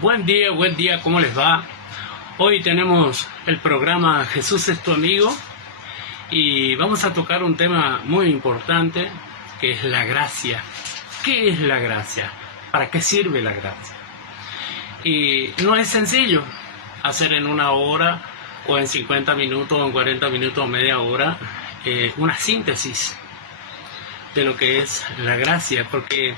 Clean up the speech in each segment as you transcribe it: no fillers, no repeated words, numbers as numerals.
Buen día, ¿cómo les va? Hoy tenemos el programa Jesús es tu amigo y vamos a tocar un tema muy importante que es la gracia. ¿Qué es la gracia? ¿Para qué sirve la gracia? Y no es sencillo hacer en una hora o en 50 minutos o en 40 minutos o media hora una síntesis de lo que es la gracia, porque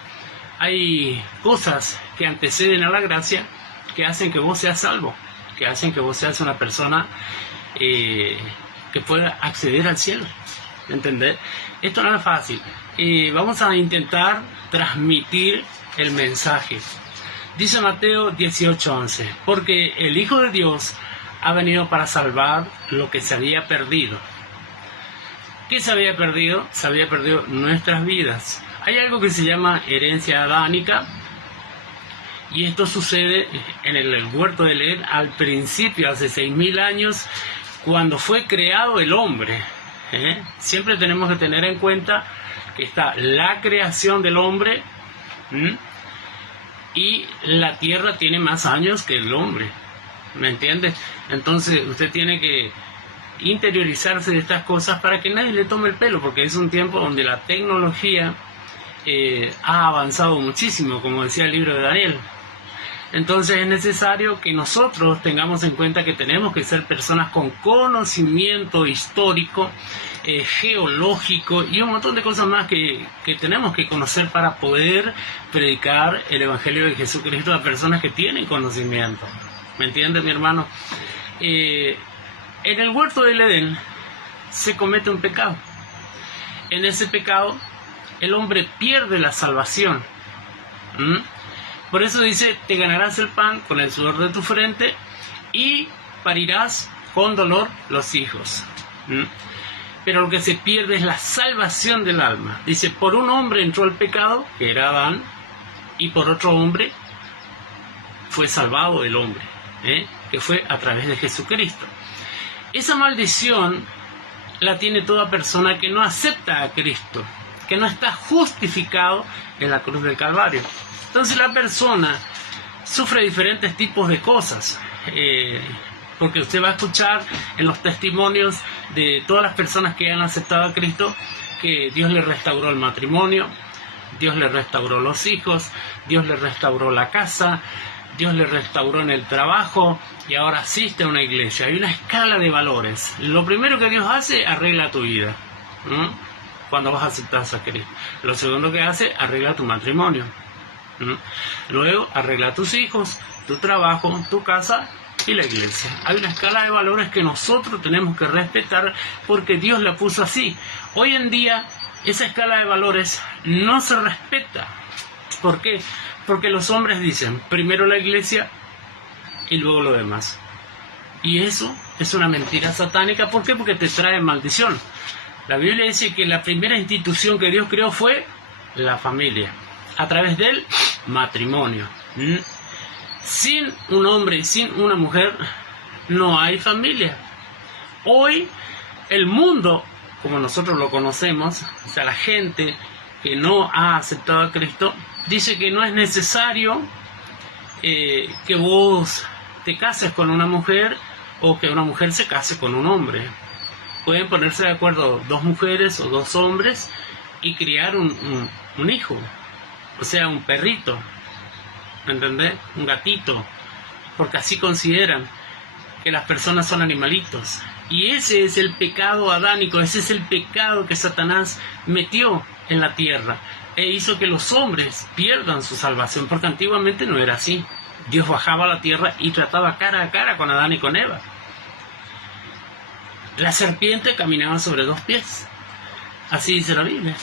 hay cosas que anteceden a la gracia que hacen que vos seas salvo, que hacen que vos seas una persona que pueda acceder al cielo. ¿Entendés? Esto no es fácil. Vamos a intentar transmitir el mensaje. Dice Mateo 18:11, porque el Hijo de Dios ha venido para salvar lo que se había perdido. ¿Qué se había perdido? Se había perdido nuestras vidas. Hay algo que se llama herencia adánica, y esto sucede en el huerto del Edén al principio, hace 6.000 años, cuando fue creado el hombre. Siempre tenemos que tener en cuenta que está la creación del hombre, y la tierra tiene más años que el hombre. ¿Me entiende? Entonces usted tiene que interiorizarse de estas cosas para que nadie le tome el pelo, porque es un tiempo donde la tecnología ha avanzado muchísimo, como decía el libro de Daniel. Entonces es necesario que nosotros tengamos en cuenta que tenemos que ser personas con conocimiento histórico, geológico y un montón de cosas más que tenemos que conocer para poder predicar el Evangelio de Jesucristo a personas que tienen conocimiento. ¿Me entiende, mi hermano? En el huerto del Edén se comete un pecado. En ese pecado el hombre pierde la salvación. Por eso dice, te ganarás el pan con el sudor de tu frente y parirás con dolor los hijos. Pero lo que se pierde es la salvación del alma. Dice, por un hombre entró el pecado, que era Adán, y por otro hombre fue salvado el hombre, que fue a través de Jesucristo. Esa maldición la tiene toda persona que no acepta a Cristo, que no está justificado en la cruz del Calvario. Entonces la persona sufre diferentes tipos de cosas, porque usted va a escuchar en los testimonios de todas las personas que han aceptado a Cristo que Dios le restauró el matrimonio, Dios le restauró los hijos, Dios le restauró la casa, Dios le restauró en el trabajo y ahora asiste a una iglesia. Hay una escala de valores. Lo primero que Dios hace, arregla tu vida, cuando vas a aceptar a Cristo. Lo segundo que hace, arregla tu matrimonio. Luego arregla tus hijos, tu trabajo, tu casa y la iglesia. Hay una escala de valores que nosotros tenemos que respetar porque Dios la puso así. Hoy en día esa escala de valores no se respeta. ¿Por qué? Porque los hombres dicen primero la iglesia y luego lo demás. Y eso es una mentira satánica. ¿Por qué? Porque te trae maldición. La Biblia dice que la primera institución que Dios creó fue la familia, a través del matrimonio. Sin un hombre y sin una mujer no hay familia. Hoy el mundo, como nosotros lo conocemos, o sea, la gente que no ha aceptado a Cristo, dice que no es necesario que vos te cases con una mujer o que una mujer se case con un hombre. Pueden ponerse de acuerdo dos mujeres o dos hombres y criar un hijo. O sea, un perrito, ¿entendés? Un gatito, porque así consideran que las personas son animalitos. Y ese es el pecado adánico, ese es el pecado que Satanás metió en la tierra e hizo que los hombres pierdan su salvación, porque antiguamente no era así. Dios bajaba a la tierra y trataba cara a cara con Adán y con Eva. La serpiente caminaba sobre dos pies, así dice la Biblia,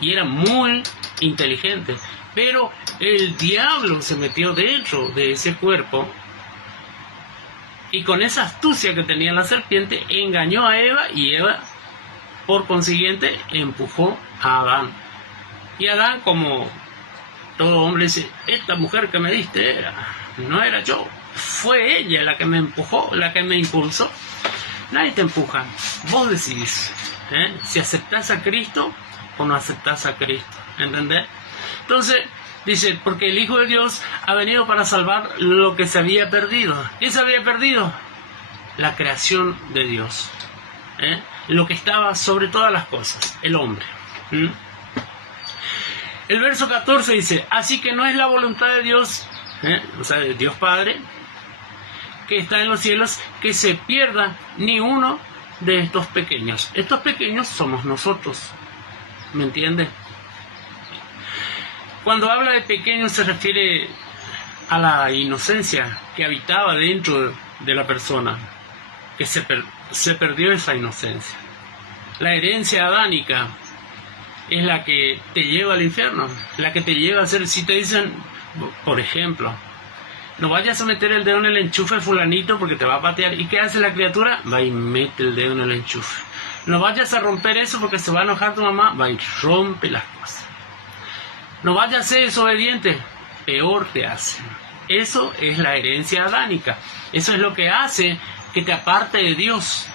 y era muy inteligente, pero el diablo se metió dentro de ese cuerpo y con esa astucia que tenía la serpiente engañó a Eva y Eva por consiguiente empujó a Adán. Y Adán, como todo hombre, dice, esta mujer que me diste no era yo, fue ella la que me empujó, la que me impulsó. Nadie te empuja, vos decidís si aceptás a Cristo o no aceptás a Cristo, ¿entendés? Entonces Dice, porque el Hijo de Dios ha venido para salvar lo que se había perdido. ¿Qué se había perdido? La creación de Dios. Lo que estaba sobre todas las cosas, el hombre. El verso 14 dice, así que no es la voluntad de Dios, o sea, de Dios Padre, que está en los cielos, que se pierda ni uno de estos pequeños. Estos pequeños somos nosotros. ¿Me entiende? Cuando habla de pequeños se refiere a la inocencia que habitaba dentro de la persona, que se perdió esa inocencia. La herencia adánica es la que te lleva al infierno, la que te lleva a ser, si te dicen, por ejemplo, no vayas a meter el dedo en el enchufe fulanito porque te va a patear. ¿Y qué hace la criatura? Va y mete el dedo en el enchufe. No vayas a romper eso porque se va a enojar tu mamá. Va y rompe las cosas. No vayas a ser desobediente. Peor te hace. Eso es la herencia adánica. Eso es lo que hace que te aparte de Dios.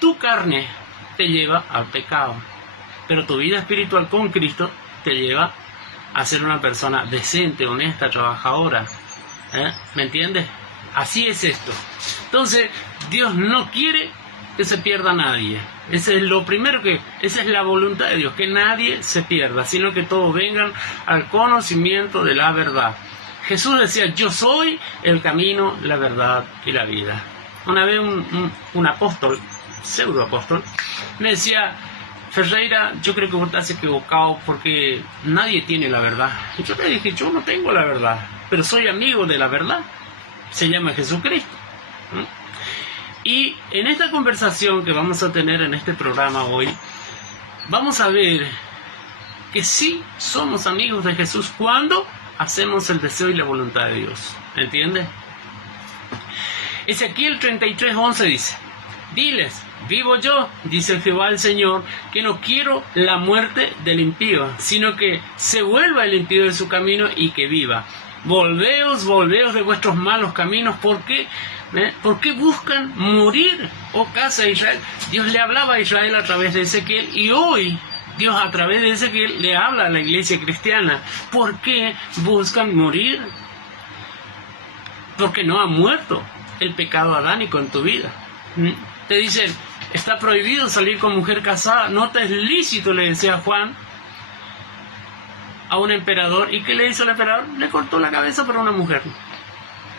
Tu carne te lleva al pecado. Pero tu vida espiritual con Cristo te lleva a ser una persona decente, honesta, trabajadora. ¿Me entiendes? Así es esto. Entonces, Dios no quiere que se pierda nadie. Ese es lo primero esa es la voluntad de Dios, que nadie se pierda, sino que todos vengan al conocimiento de la verdad. Jesús decía, yo soy el camino, la verdad y la vida. Una vez un apóstol, pseudo apóstol, me decía, Ferreira, yo creo que vos estás equivocado porque nadie tiene la verdad. Y yo le dije, yo no tengo la verdad, pero soy amigo de la verdad. Se llama Jesucristo. Y en esta conversación que vamos a tener en este programa hoy, vamos a ver que sí somos amigos de Jesús cuando hacemos el deseo y la voluntad de Dios. ¿Entiendes? Ezequiel 33:11 dice, diles, vivo yo, dice Jehová el Señor, que no quiero la muerte del impío, sino que se vuelva el impío de su camino y que viva. Volveos de vuestros malos caminos, ¿por qué buscan morir, oh casa de Israel? Dios le hablaba a Israel a través de Ezequiel y hoy Dios a través de Ezequiel le habla a la iglesia cristiana. ¿Por qué buscan morir? Porque no ha muerto el pecado adánico en tu vida. Te dicen, está prohibido salir con mujer casada, no te es lícito, le decía Juan a un emperador. ¿Y qué le hizo el emperador? Le cortó la cabeza para una mujer.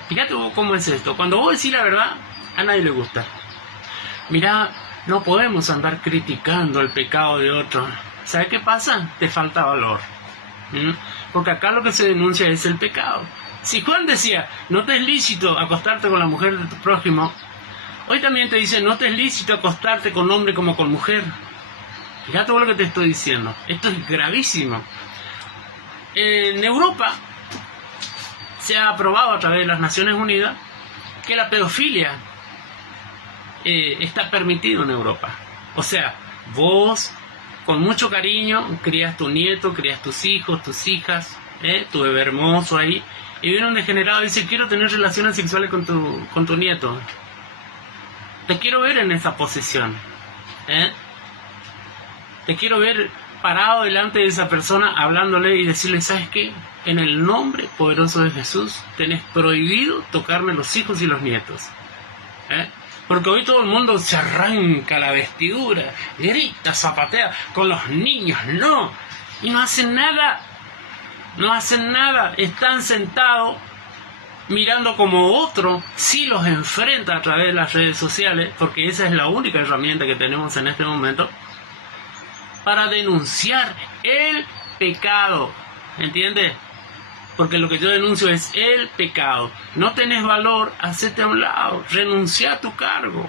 Fíjate vos cómo es esto. Cuando vos decís la verdad, a nadie le gusta. Mirá, no podemos andar criticando el pecado de otro. ¿Sabes qué pasa? Te falta valor. Porque acá lo que se denuncia es el pecado. Si Juan decía, no te es lícito acostarte con la mujer de tu prójimo, hoy también te dice, no te es lícito acostarte con hombre como con mujer. Fíjate vos lo que te estoy diciendo. Esto es gravísimo. En Europa se ha aprobado a través de las Naciones Unidas que la pedofilia está permitido en Europa. O sea, vos con mucho cariño crías tu nieto, crías tus hijos, tus hijas, tu bebé hermoso ahí, y viene un degenerado y dice, quiero tener relaciones sexuales con tu nieto. Te quiero ver en esa posición. Te quiero ver parado delante de esa persona, hablándole y decirle, ¿sabes qué? En el nombre poderoso de Jesús, tenés prohibido tocarme los hijos y los nietos. Porque hoy todo el mundo se arranca la vestidura, grita, zapatea con los niños, no. Y no hacen nada. No hacen nada. Están sentados mirando como otro sí los enfrenta a través de las redes sociales, porque esa es la única herramienta que tenemos en este momento para denunciar el pecado. ¿Entiendes? Porque lo que yo denuncio es el pecado. No tenés valor, hacete a un lado, renuncia a tu cargo.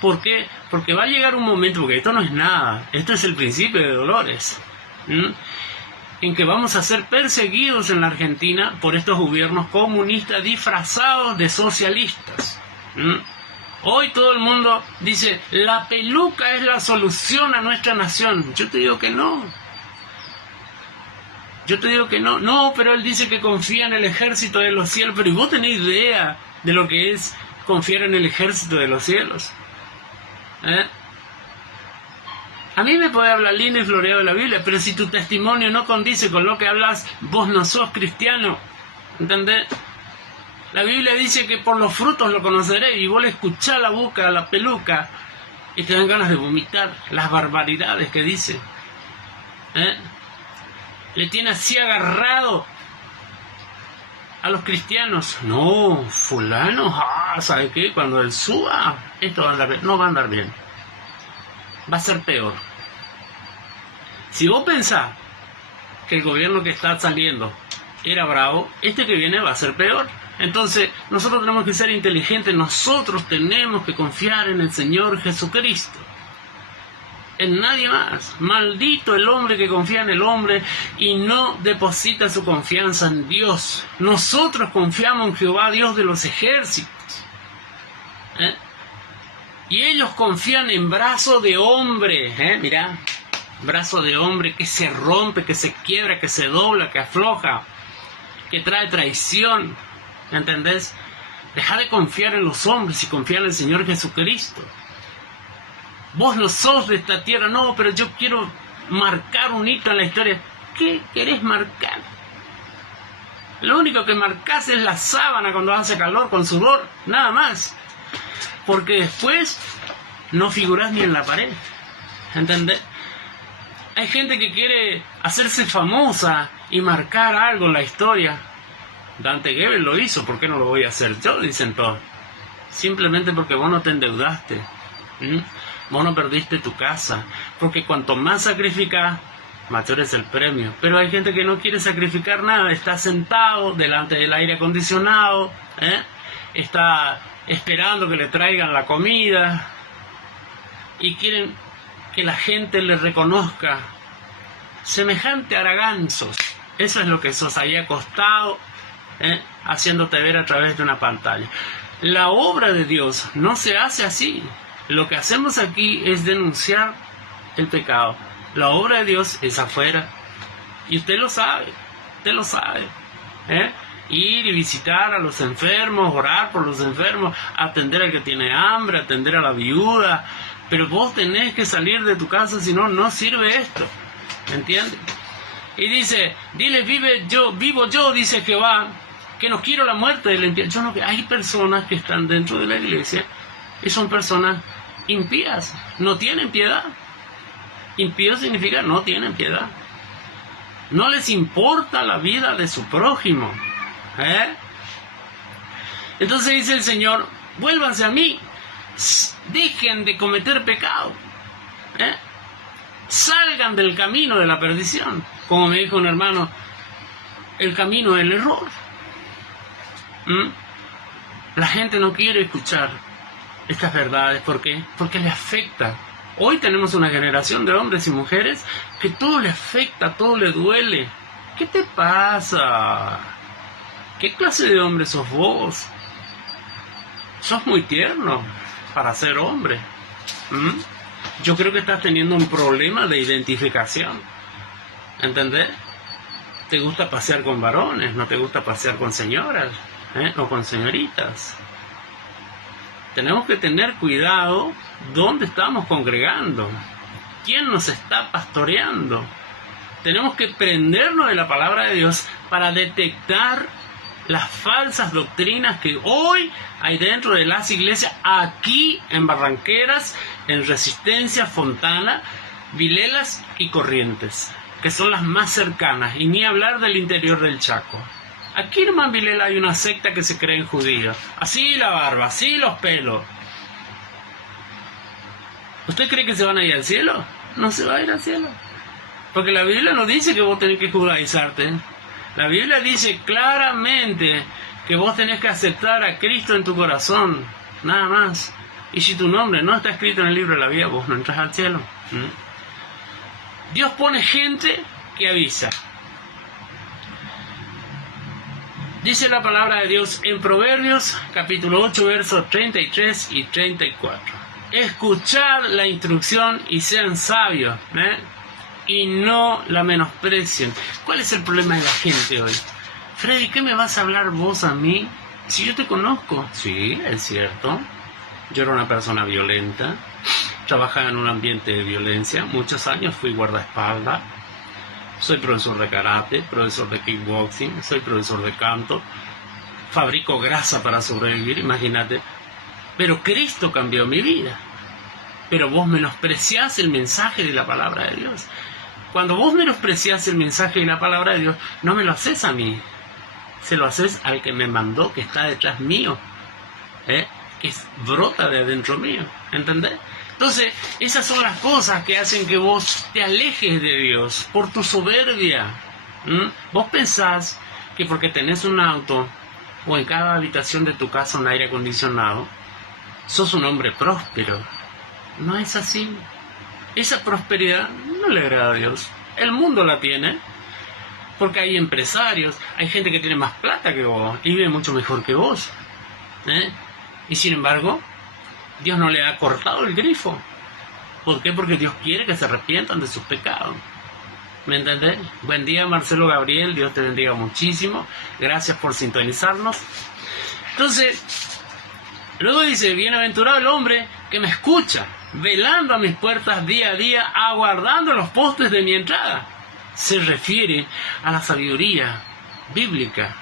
¿Por qué? Porque va a llegar un momento, porque esto no es nada, esto es el principio de dolores, en que vamos a ser perseguidos en la Argentina por estos gobiernos comunistas disfrazados de socialistas. Hoy todo el mundo dice, la peluca es la solución a nuestra nación. Yo te digo que no. No, pero él dice que confía en el ejército de los cielos. Pero ¿y vos tenés idea de lo que es confiar en el ejército de los cielos? A mí me puede hablar lindo y floreado de la Biblia, pero si tu testimonio no condice con lo que hablas, vos no sos cristiano. ¿Entendés? La Biblia dice que por los frutos lo conoceréis, y vos le escuchás la boca, la peluca, y te dan ganas de vomitar las barbaridades que dice. Le tiene así agarrado a los cristianos. No, fulano, ¿sabe qué? Cuando él suba, esto va a andar bien. No va a andar bien. Va a ser peor. Si vos pensás que el gobierno que está saliendo era bravo, este que viene va a ser peor. Entonces, nosotros tenemos que ser inteligentes, nosotros tenemos que confiar en el Señor Jesucristo, en nadie más. Maldito el hombre que confía en el hombre y no deposita su confianza en Dios. Nosotros confiamos en Jehová, Dios de los ejércitos. Y ellos confían en brazo de hombre, mirá, brazo de hombre que se rompe, que se quiebra, que se dobla, que afloja, que trae traición. ¿Entendés? Deja de confiar en los hombres y confiar en el Señor Jesucristo. Vos no sos de esta tierra, no, pero yo quiero marcar un hito en la historia. ¿Qué querés marcar? Lo único que marcás es la sábana cuando hace calor con sudor, nada más. Porque después no figurás ni en la pared. ¿Entendés? Hay gente que quiere hacerse famosa y marcar algo en la historia. Dante Gebel lo hizo, ¿por qué no lo voy a hacer yo? Dicen todos. Simplemente porque vos no te endeudaste. Vos no perdiste tu casa. Porque cuanto más sacrificás, mayor es el premio. Pero hay gente que no quiere sacrificar nada. Está sentado delante del aire acondicionado. Está esperando que le traigan la comida. Y quieren que la gente le reconozca. Semejante araganzos. Eso es lo que sos ahí acostado. Haciéndote ver a través de una pantalla. La obra de Dios no se hace así. Lo que hacemos aquí es denunciar el pecado. La obra de Dios es afuera. Y usted lo sabe. Usted lo sabe. Ir y visitar a los enfermos, orar por los enfermos, atender al que tiene hambre, atender a la viuda. Pero vos tenés que salir de tu casa, si no, no sirve esto. ¿Entiendes? Y dice, dile, vivo yo, dice Jehová, que no quiero la muerte del impío. Yo no, hay personas que están dentro de la iglesia y son personas impías, no tienen piedad. Impío significa no tienen piedad. No les importa la vida de su prójimo. Entonces dice el Señor, vuélvanse a mí, dejen de cometer pecado. Salgan del camino de la perdición. Como me dijo un hermano, el camino del error. La gente no quiere escuchar estas verdades. ¿Por qué? Porque le afecta. Hoy tenemos una generación de hombres y mujeres que todo le afecta, todo le duele. ¿Qué te pasa? ¿Qué clase de hombre sos vos? Sos muy tierno para ser hombre. Yo creo que estás teniendo un problema de identificación. ¿Entendés? Te gusta pasear con varones, no te gusta pasear con señoras, o con señoritas. Tenemos que tener cuidado dónde estamos congregando, quién nos está pastoreando. Tenemos que prendernos de la palabra de Dios para detectar las falsas doctrinas que hoy hay dentro de las iglesias, aquí en Barranqueras, en Resistencia, Fontana, Vilelas y Corrientes, que son las más cercanas, y ni hablar del interior del Chaco. Aquí en Vilela hay una secta que se creen judíos. Así la barba, así los pelos. ¿Usted cree que se van a ir al cielo? No se va a ir al cielo. Porque la Biblia no dice que vos tenés que judaizarte. La Biblia dice claramente que vos tenés que aceptar a Cristo en tu corazón. Nada más. Y si tu nombre no está escrito en el libro de la vida, vos no entras al cielo. Dios pone gente que avisa. Dice la palabra de Dios en Proverbios, capítulo 8, versos 33 y 34. Escuchad la instrucción y sean sabios, y no la menosprecien. ¿Cuál es el problema de la gente hoy? Freddy, ¿qué me vas a hablar vos a mí? Si yo te conozco. Sí, es cierto. Yo era una persona violenta, trabajaba en un ambiente de violencia, muchos años fui guardaespaldas, soy profesor de karate, profesor de kickboxing, soy profesor de canto, fabrico grasa para sobrevivir, imagínate. Pero Cristo cambió mi vida. Pero vos menospreciás el mensaje de la palabra de Dios. Cuando vos menospreciás el mensaje de la palabra de Dios, no me lo haces a mí, se lo haces al que me mandó, que está detrás mío, que brota de adentro mío, ¿entendés? Entonces, esas son las cosas que hacen que vos te alejes de Dios por tu soberbia. Vos pensás que porque tenés un auto o en cada habitación de tu casa un aire acondicionado, sos un hombre próspero. No es así. Esa prosperidad no le agrada a Dios. El mundo la tiene porque hay empresarios, hay gente que tiene más plata que vos y vive mucho mejor que vos. Y sin embargo, Dios no le ha cortado el grifo. ¿Por qué? Porque Dios quiere que se arrepientan de sus pecados. ¿Me entendés? Buen día, Marcelo Gabriel. Dios te bendiga muchísimo. Gracias por sintonizarnos. Entonces, luego dice, bienaventurado el hombre que me escucha, velando a mis puertas día a día, aguardando los postes de mi entrada. Se refiere a la sabiduría bíblica.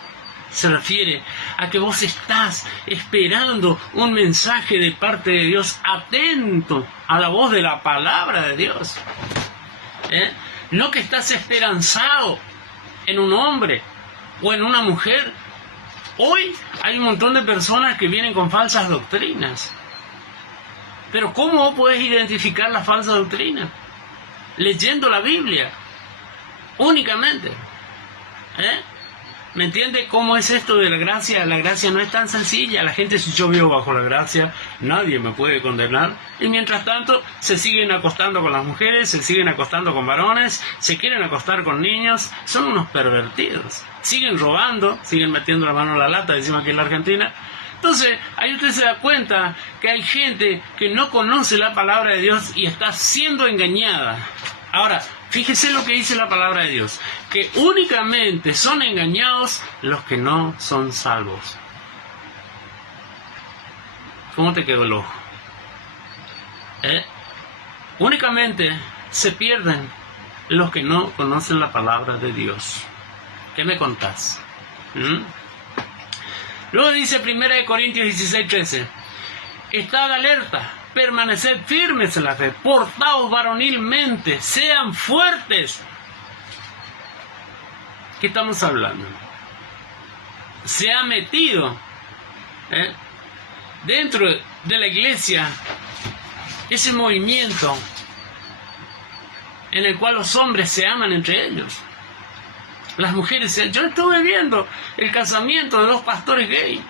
Se refiere a que vos estás esperando un mensaje de parte de Dios, atento a la voz de la palabra de Dios. No que estás esperanzado en un hombre o en una mujer. Hoy hay un montón de personas que vienen con falsas doctrinas. Pero ¿cómo podés identificar la falsa doctrina? Leyendo la Biblia, únicamente. ¿Me entiende cómo es esto de la gracia? La gracia no es tan sencilla. La gente, si yo vivo bajo la gracia, nadie me puede condenar. Y mientras tanto, se siguen acostando con las mujeres, se siguen acostando con varones, se quieren acostar con niños. Son unos pervertidos. Siguen robando, siguen metiendo la mano en la lata, decimos aquí en la Argentina. Entonces, ahí usted se da cuenta que hay gente que no conoce la palabra de Dios y está siendo engañada. Ahora, fíjese lo que dice la palabra de Dios, que únicamente son engañados los que no son salvos. ¿Cómo te quedó el ojo? Únicamente se pierden los que no conocen la palabra de Dios. ¿Qué me contás? Luego dice 1 Corintios 16:13, estad alerta, permaneced firmes en la fe, portaos varonilmente, sean fuertes. ¿Qué estamos hablando? Se ha metido dentro de la iglesia ese movimiento en el cual los hombres se aman entre ellos. Las mujeres, yo estuve viendo el casamiento de dos pastores gay.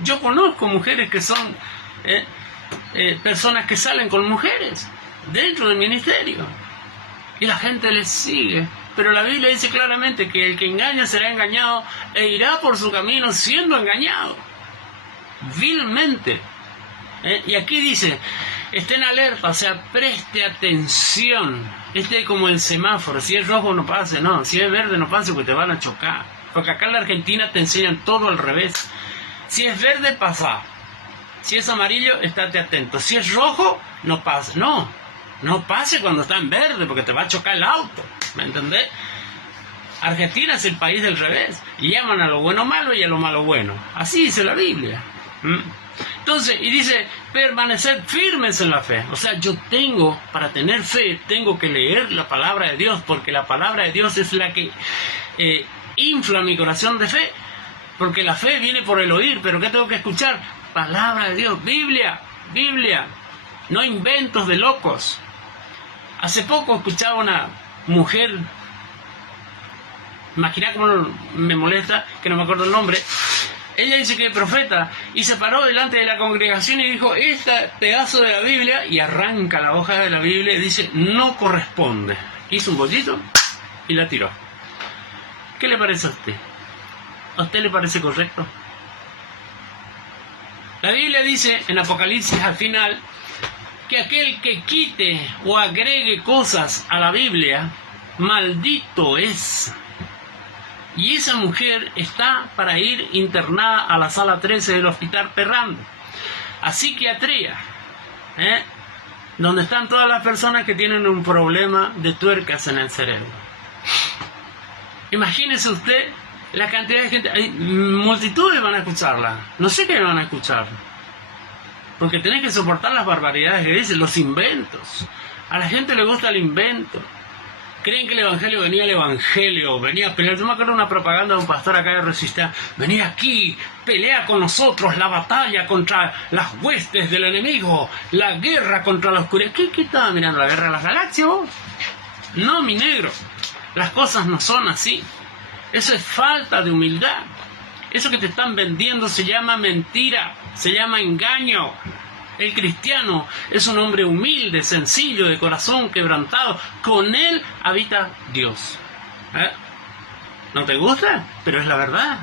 Yo conozco mujeres que son personas que salen con mujeres dentro del ministerio y la gente les sigue. Pero la Biblia dice claramente que el que engaña será engañado e irá por su camino siendo engañado vilmente. Y aquí dice, estén alerta, o sea, preste atención. Este es como el semáforo, si es rojo no pase, no, si es verde no pase porque te van a chocar. Porque acá en la Argentina te enseñan todo al revés. Si es verde, pasa. Si es amarillo, estate atento. Si es rojo, no pase. No pase cuando está en verde porque te va a chocar el auto. ¿Me entendés? Argentina es el país del revés. Y llaman a lo bueno malo y a lo malo bueno. Así dice la Biblia. Entonces, y dice, permanecer firmes en la fe. O sea, yo tengo, para tener fe, tengo que leer la palabra de Dios, porque la palabra de Dios es la que infla mi corazón de fe. Porque la fe viene por el oír, pero ¿qué tengo que escuchar? Palabra de Dios, Biblia, no inventos de locos. Hace poco escuchaba una mujer, imagina cómo me molesta, que no me acuerdo el nombre. Ella dice que es profeta y se paró delante de la congregación y dijo, este pedazo de la Biblia, y arranca la hoja de la Biblia y dice, no corresponde. Hizo un bollito y la tiró. ¿Qué le parece a usted? ¿A usted le parece correcto? La Biblia dice en Apocalipsis al final que aquel que quite o agregue cosas a la Biblia, maldito es. Y esa mujer está para ir internada a la sala 13 del hospital Perrando, a psiquiatría. donde están todas las personas que tienen un problema de tuercas en el cerebro. Imagínese usted la cantidad de gente, hay multitudes van a escucharla, no sé qué van a escuchar, porque tenés que soportar las barbaridades que dicen, los inventos. A la gente le gusta el invento. Creen que el evangelio, venía a pelear. Yo me acuerdo de una propaganda de un pastor acá de Resistencia, venía aquí, pelea con nosotros, la batalla contra las huestes del enemigo, la guerra contra la oscuridad. ¿Qué estaba mirando? ¿La guerra de las galaxias vos? No, mi negro, las cosas no son así. Eso es falta de humildad. Eso que te están vendiendo se llama mentira, se llama engaño. El cristiano es un hombre humilde, sencillo, de corazón quebrantado. Con él habita Dios. ¿No te gusta? Pero es la verdad.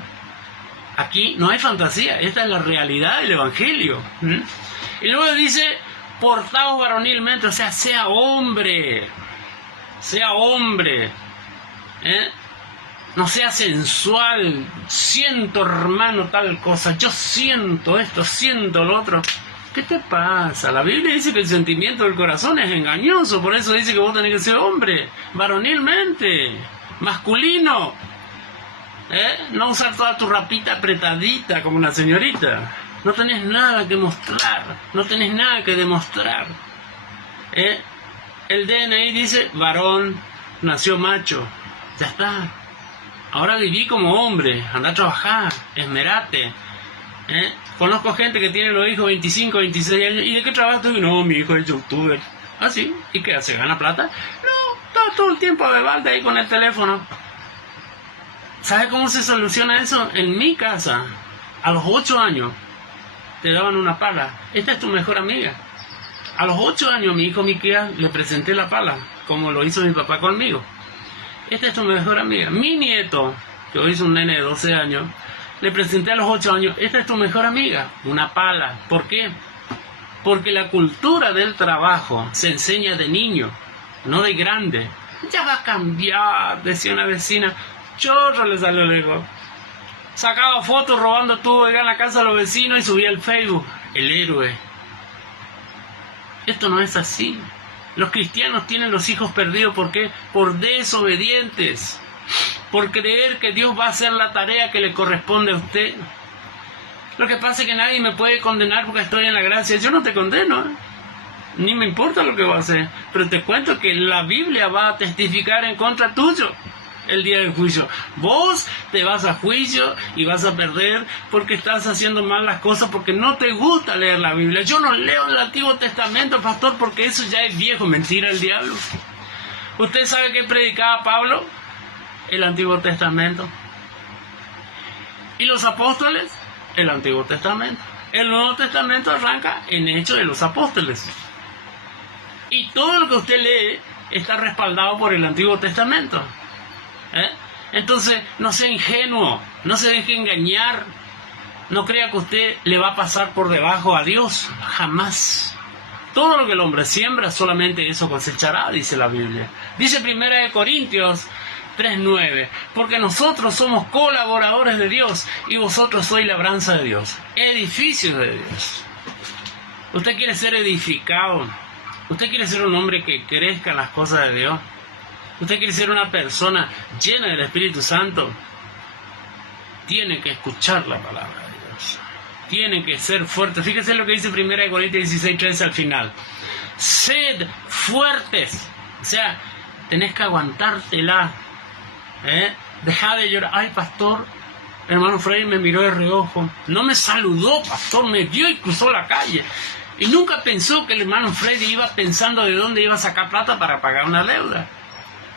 Aquí no hay fantasía. Esta es la realidad del evangelio. Y luego dice, portaos varonilmente, o sea, sea hombre. Sea hombre. No sea sensual. Siento, hermano, tal cosa. Yo siento esto, siento lo otro. ¿Qué te pasa? La Biblia dice que el sentimiento del corazón es engañoso, por eso dice que vos tenés que ser hombre, varonilmente, masculino. No usar toda tu rapita apretadita como una señorita. No tenés nada que mostrar, no tenés nada que demostrar. El DNI dice, varón, nació macho, ya está. Ahora viví como hombre, anda a trabajar, esmerate. Conozco gente que tiene los hijos 25, 26 años. ¿Y de qué trabajas tú? No, mi hijo es youtuber. ¿Ah, sí? ¿Y qué hace? ¿Gana plata? No, está todo el tiempo de balde ahí con el teléfono. ¿Sabes cómo se soluciona eso? En mi casa, a los 8 años, te daban una pala. Esta es tu mejor amiga. A los 8 años, mi hijo Miqueas le presenté la pala, como lo hizo mi papá conmigo. Esta es tu mejor amiga. Mi nieto, que hoy es un nene de 12 años, le presenté a los 8 años, esta es tu mejor amiga, una pala. ¿Por qué? Porque la cultura del trabajo se enseña de niño, no de grande. Ya va a cambiar, decía una vecina. Chorro le salió lejos. Sacaba fotos robando tubo en la casa de los vecinos y subía al Facebook. El héroe. Esto no es así. Los cristianos tienen los hijos perdidos, ¿por qué? Por desobedientes. Por creer que Dios va a hacer la tarea que le corresponde a usted. Lo que pasa es que nadie me puede condenar porque estoy en la gracia. Yo no te condeno, ni me importa lo que va a hacer, pero te cuento que la Biblia va a testificar en contra tuyo el día del juicio. Vos te vas a juicio y vas a perder porque estás haciendo mal las cosas, porque no te gusta leer la Biblia. Yo no leo el Antiguo Testamento, pastor, porque eso ya es viejo. Mentira, el diablo. ¿Usted sabe qué predicaba Pablo? El Antiguo Testamento. ¿Y los apóstoles? El Antiguo Testamento. El Nuevo Testamento arranca en Hechos de los Apóstoles. Y todo lo que usted lee está respaldado por el Antiguo Testamento. Entonces, no sea ingenuo, no se deje engañar. No crea que usted le va a pasar por debajo a Dios. Jamás. Todo lo que el hombre siembra, solamente eso cosechará, dice la Biblia. Dice 1 Corintios 3:9, porque nosotros somos colaboradores de Dios y vosotros sois labranza de Dios, edificios de Dios. Usted quiere ser edificado, usted quiere ser un hombre que crezca en las cosas de Dios, usted quiere ser una persona llena del Espíritu Santo, tiene que escuchar la palabra de Dios, tiene que ser fuerte. Fíjese lo que dice 1 Corintios 16:13 al final: sed fuertes, o sea, tenés que aguantártela. Deja de llorar. Ay, pastor, hermano Freddy me miró de reojo, no me saludó, pastor, me vio y cruzó la calle y nunca pensó que el hermano Freddy iba pensando de dónde iba a sacar plata para pagar una deuda,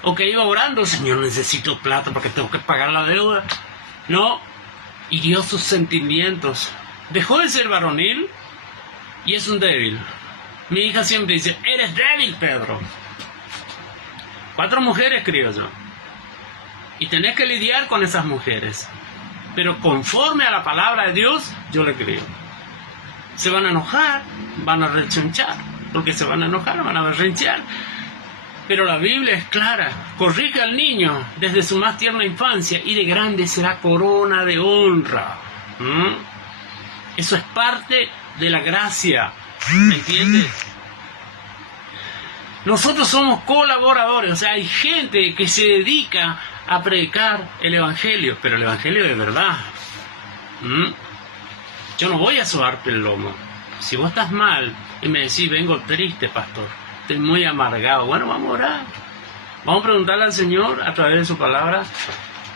o que iba orando, Señor, necesito plata porque tengo que pagar la deuda. No, hirió sus sentimientos, dejó de ser varonil y es un débil. Mi hija siempre dice, eres débil, Pedro. 4 mujeres crió yo. Y tenés que lidiar con esas mujeres. Pero conforme a la palabra de Dios, yo le creo. Se van a enojar, van a rechinchar. Porque se van a enojar, van a berrinchear. Pero la Biblia es clara. Corrige al niño desde su más tierna infancia y de grande será corona de honra. Eso es parte de la gracia. ¿Me entiendes? Nosotros somos colaboradores, o sea, hay gente que se dedica a predicar el Evangelio, pero el Evangelio de verdad. Yo no voy a sobarte el lomo. Si vos estás mal y me decís, vengo triste, pastor, estoy muy amargado, bueno, vamos a orar. Vamos a preguntarle al Señor a través de su palabra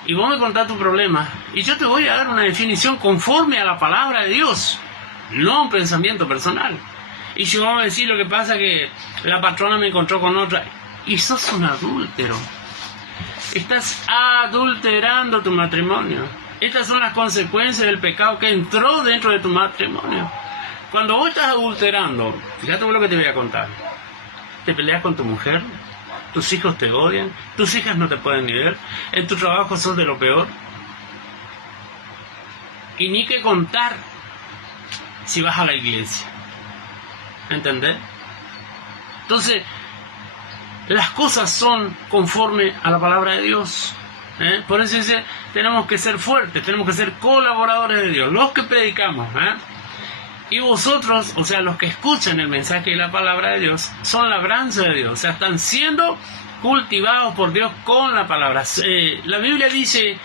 y vos me contás tu problema. Y yo te voy a dar una definición conforme a la palabra de Dios, no un pensamiento personal. Y si vos me decís lo que pasa que la patrona me encontró con otra, y sos un adúltero. Estás adulterando tu matrimonio. Estas son las consecuencias del pecado que entró dentro de tu matrimonio. Cuando vos estás adulterando, fíjate lo que te voy a contar. Te peleas con tu mujer, tus hijos te odian, tus hijas no te pueden ni ver, en tu trabajo sos de lo peor. Y ni que contar si vas a la iglesia. ¿Entendés? Entonces, las cosas son conforme a la palabra de Dios. Por eso dice, tenemos que ser fuertes, tenemos que ser colaboradores de Dios, los que predicamos. Y vosotros, o sea, los que escuchan el mensaje de la palabra de Dios, son labranza de Dios, o sea, están siendo cultivados por Dios con la palabra. La Biblia dice,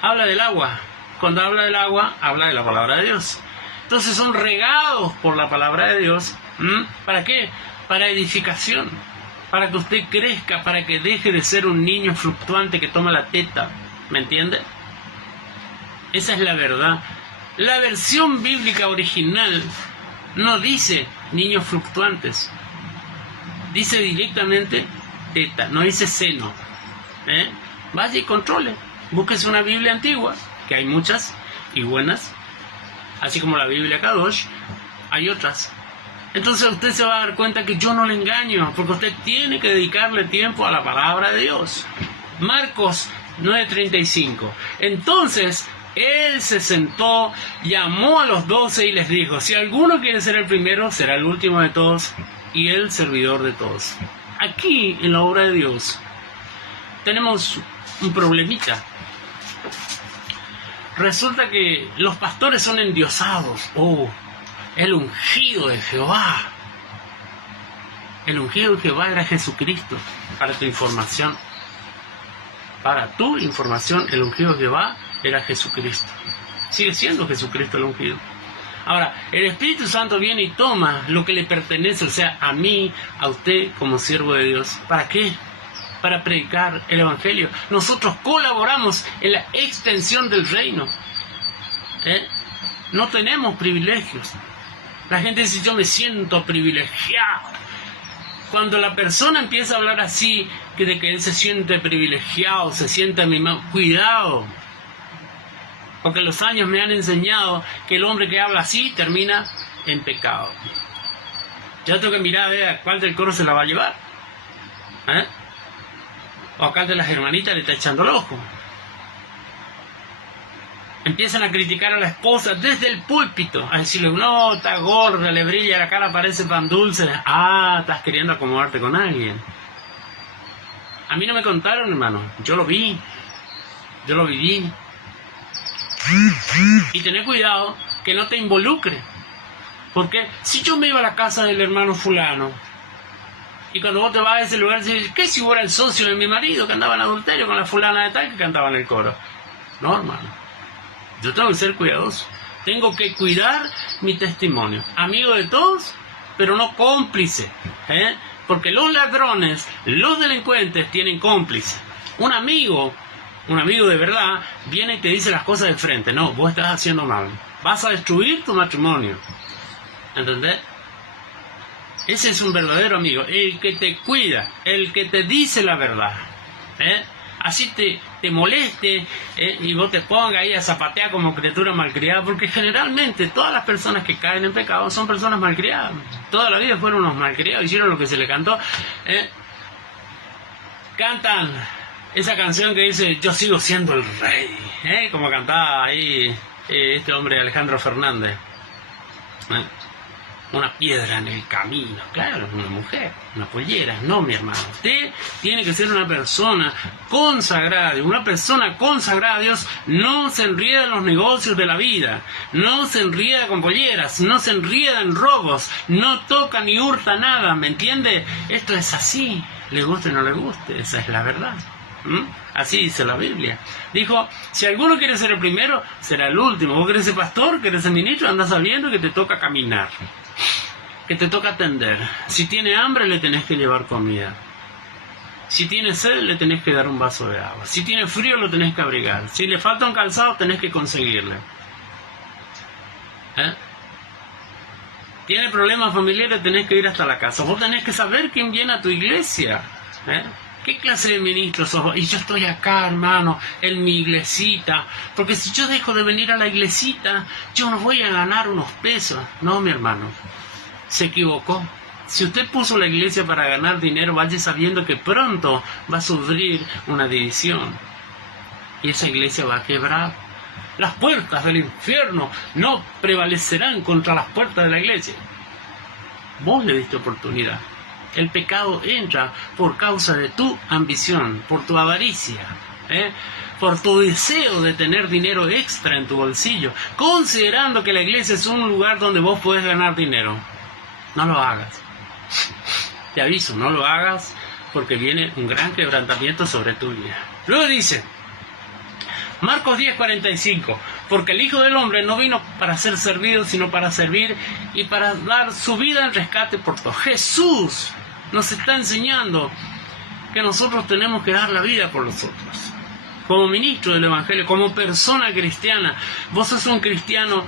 habla del agua. Cuando habla del agua, habla de la palabra de Dios. Entonces son regados por la palabra de Dios. ¿Para qué? Para edificación, para que usted crezca, para que deje de ser un niño fluctuante que toma la teta. ¿Me entiende? Esa es la verdad. La versión bíblica original no dice niños fluctuantes, dice directamente teta, no dice seno. Vaya y controle, búsquese una Biblia antigua, que hay muchas y buenas, así como la Biblia Kadosh, hay otras. Entonces usted se va a dar cuenta que yo no le engaño, porque usted tiene que dedicarle tiempo a la palabra de Dios. Marcos 9:35. Entonces Él se sentó, llamó a los 12 y les dijo, si alguno quiere ser el primero, será el último de todos y el servidor de todos. Aquí, en la obra de Dios, tenemos un problemita. Resulta que los pastores son endiosados. El ungido de Jehová. El ungido de Jehová era Jesucristo, para tu información. Para tu información, el ungido de Jehová era Jesucristo. Sigue siendo Jesucristo el ungido. Ahora, el Espíritu Santo viene y toma lo que le pertenece, o sea, a mí, a usted, como siervo de Dios. ¿Para qué? Para predicar el Evangelio. Nosotros colaboramos en la extensión del reino. No tenemos privilegios. La gente dice, yo me siento privilegiado. Cuando la persona empieza a hablar así, que de que él se siente privilegiado, se siente mimado, cuidado. Porque los años me han enseñado que el hombre que habla así termina en pecado. Ya tengo que mirar a ver a cuál del coro se la va a llevar. O a cuál de las hermanitas le está echando el ojo. Empiezan a criticar a la esposa desde el púlpito, a decirle, no, está gorda, le brilla la cara, parece pan dulce. Estás queriendo acomodarte con alguien. A mí no me contaron, hermano, yo lo vi, yo lo viví. Y tener cuidado que no te involucre, porque si yo me iba a la casa del hermano fulano, y cuando vos te vas a ese lugar, dices, ¿qué si fuera el socio de mi marido que andaba en adulterio con la fulana de tal que cantaba en el coro? No, hermano. Yo tengo que ser cuidadoso. Tengo que cuidar mi testimonio. Amigo de todos, pero no cómplice. Porque los ladrones, los delincuentes tienen cómplice. Un amigo de verdad, viene y te dice las cosas de frente. No, vos estás haciendo mal. Vas a destruir tu matrimonio. ¿Entendés? Ese es un verdadero amigo. El que te cuida, el que te dice la verdad. Así te moleste y vos te pongas ahí a zapatear como criatura malcriada, porque generalmente todas las personas que caen en pecado son personas malcriadas. Toda la vida fueron unos malcriados, hicieron lo que se les cantó. Cantan esa canción que dice, yo sigo siendo el rey, como cantaba ahí este hombre Alejandro Fernández. una piedra en el camino. Claro, una mujer, una pollera. No, mi hermano. Usted tiene que ser una persona consagrada. Una persona consagrada a Dios no se enrieda en los negocios de la vida. No se enrieda con polleras. No se enrieda en robos. No toca ni hurta nada. ¿Me entiende? Esto es así. Le guste o no le guste. Esa es la verdad. Así dice la Biblia. Dijo, si alguno quiere ser el primero, será el último. Vos querés ser pastor, querés ser ministro, andás sabiendo que te toca caminar, que te toca atender. Si tiene hambre, le tenés que llevar comida. Si tiene sed, le tenés que dar un vaso de agua. Si tiene frío, lo tenés que abrigar. Si le falta un calzado, tenés que conseguirle. Tiene problemas familiares, tenés que ir hasta la casa. Vos tenés que saber quién viene a tu iglesia. ¿Qué clase de ministro sos? Y yo estoy acá, hermano, en mi iglesita. Porque si yo dejo de venir a la iglesita, yo no voy a ganar unos pesos. No, mi hermano, se equivocó. Si usted puso la iglesia para ganar dinero, vaya sabiendo que pronto va a sufrir una división. Y esa iglesia va a quebrar. Las puertas del infierno no prevalecerán contra las puertas de la iglesia. Vos le diste oportunidad. El pecado entra por causa de tu ambición, por tu avaricia, por tu deseo de tener dinero extra en tu bolsillo, considerando que la iglesia es un lugar donde vos podés ganar dinero. No lo hagas. Te aviso, no lo hagas, porque viene un gran quebrantamiento sobre tu vida. Luego dice, Marcos 10:45, porque el Hijo del Hombre no vino para ser servido, sino para servir y para dar su vida en rescate por todos. Jesús nos está enseñando que nosotros tenemos que dar la vida por los otros. Como ministro del Evangelio, como persona cristiana, vos sos un cristiano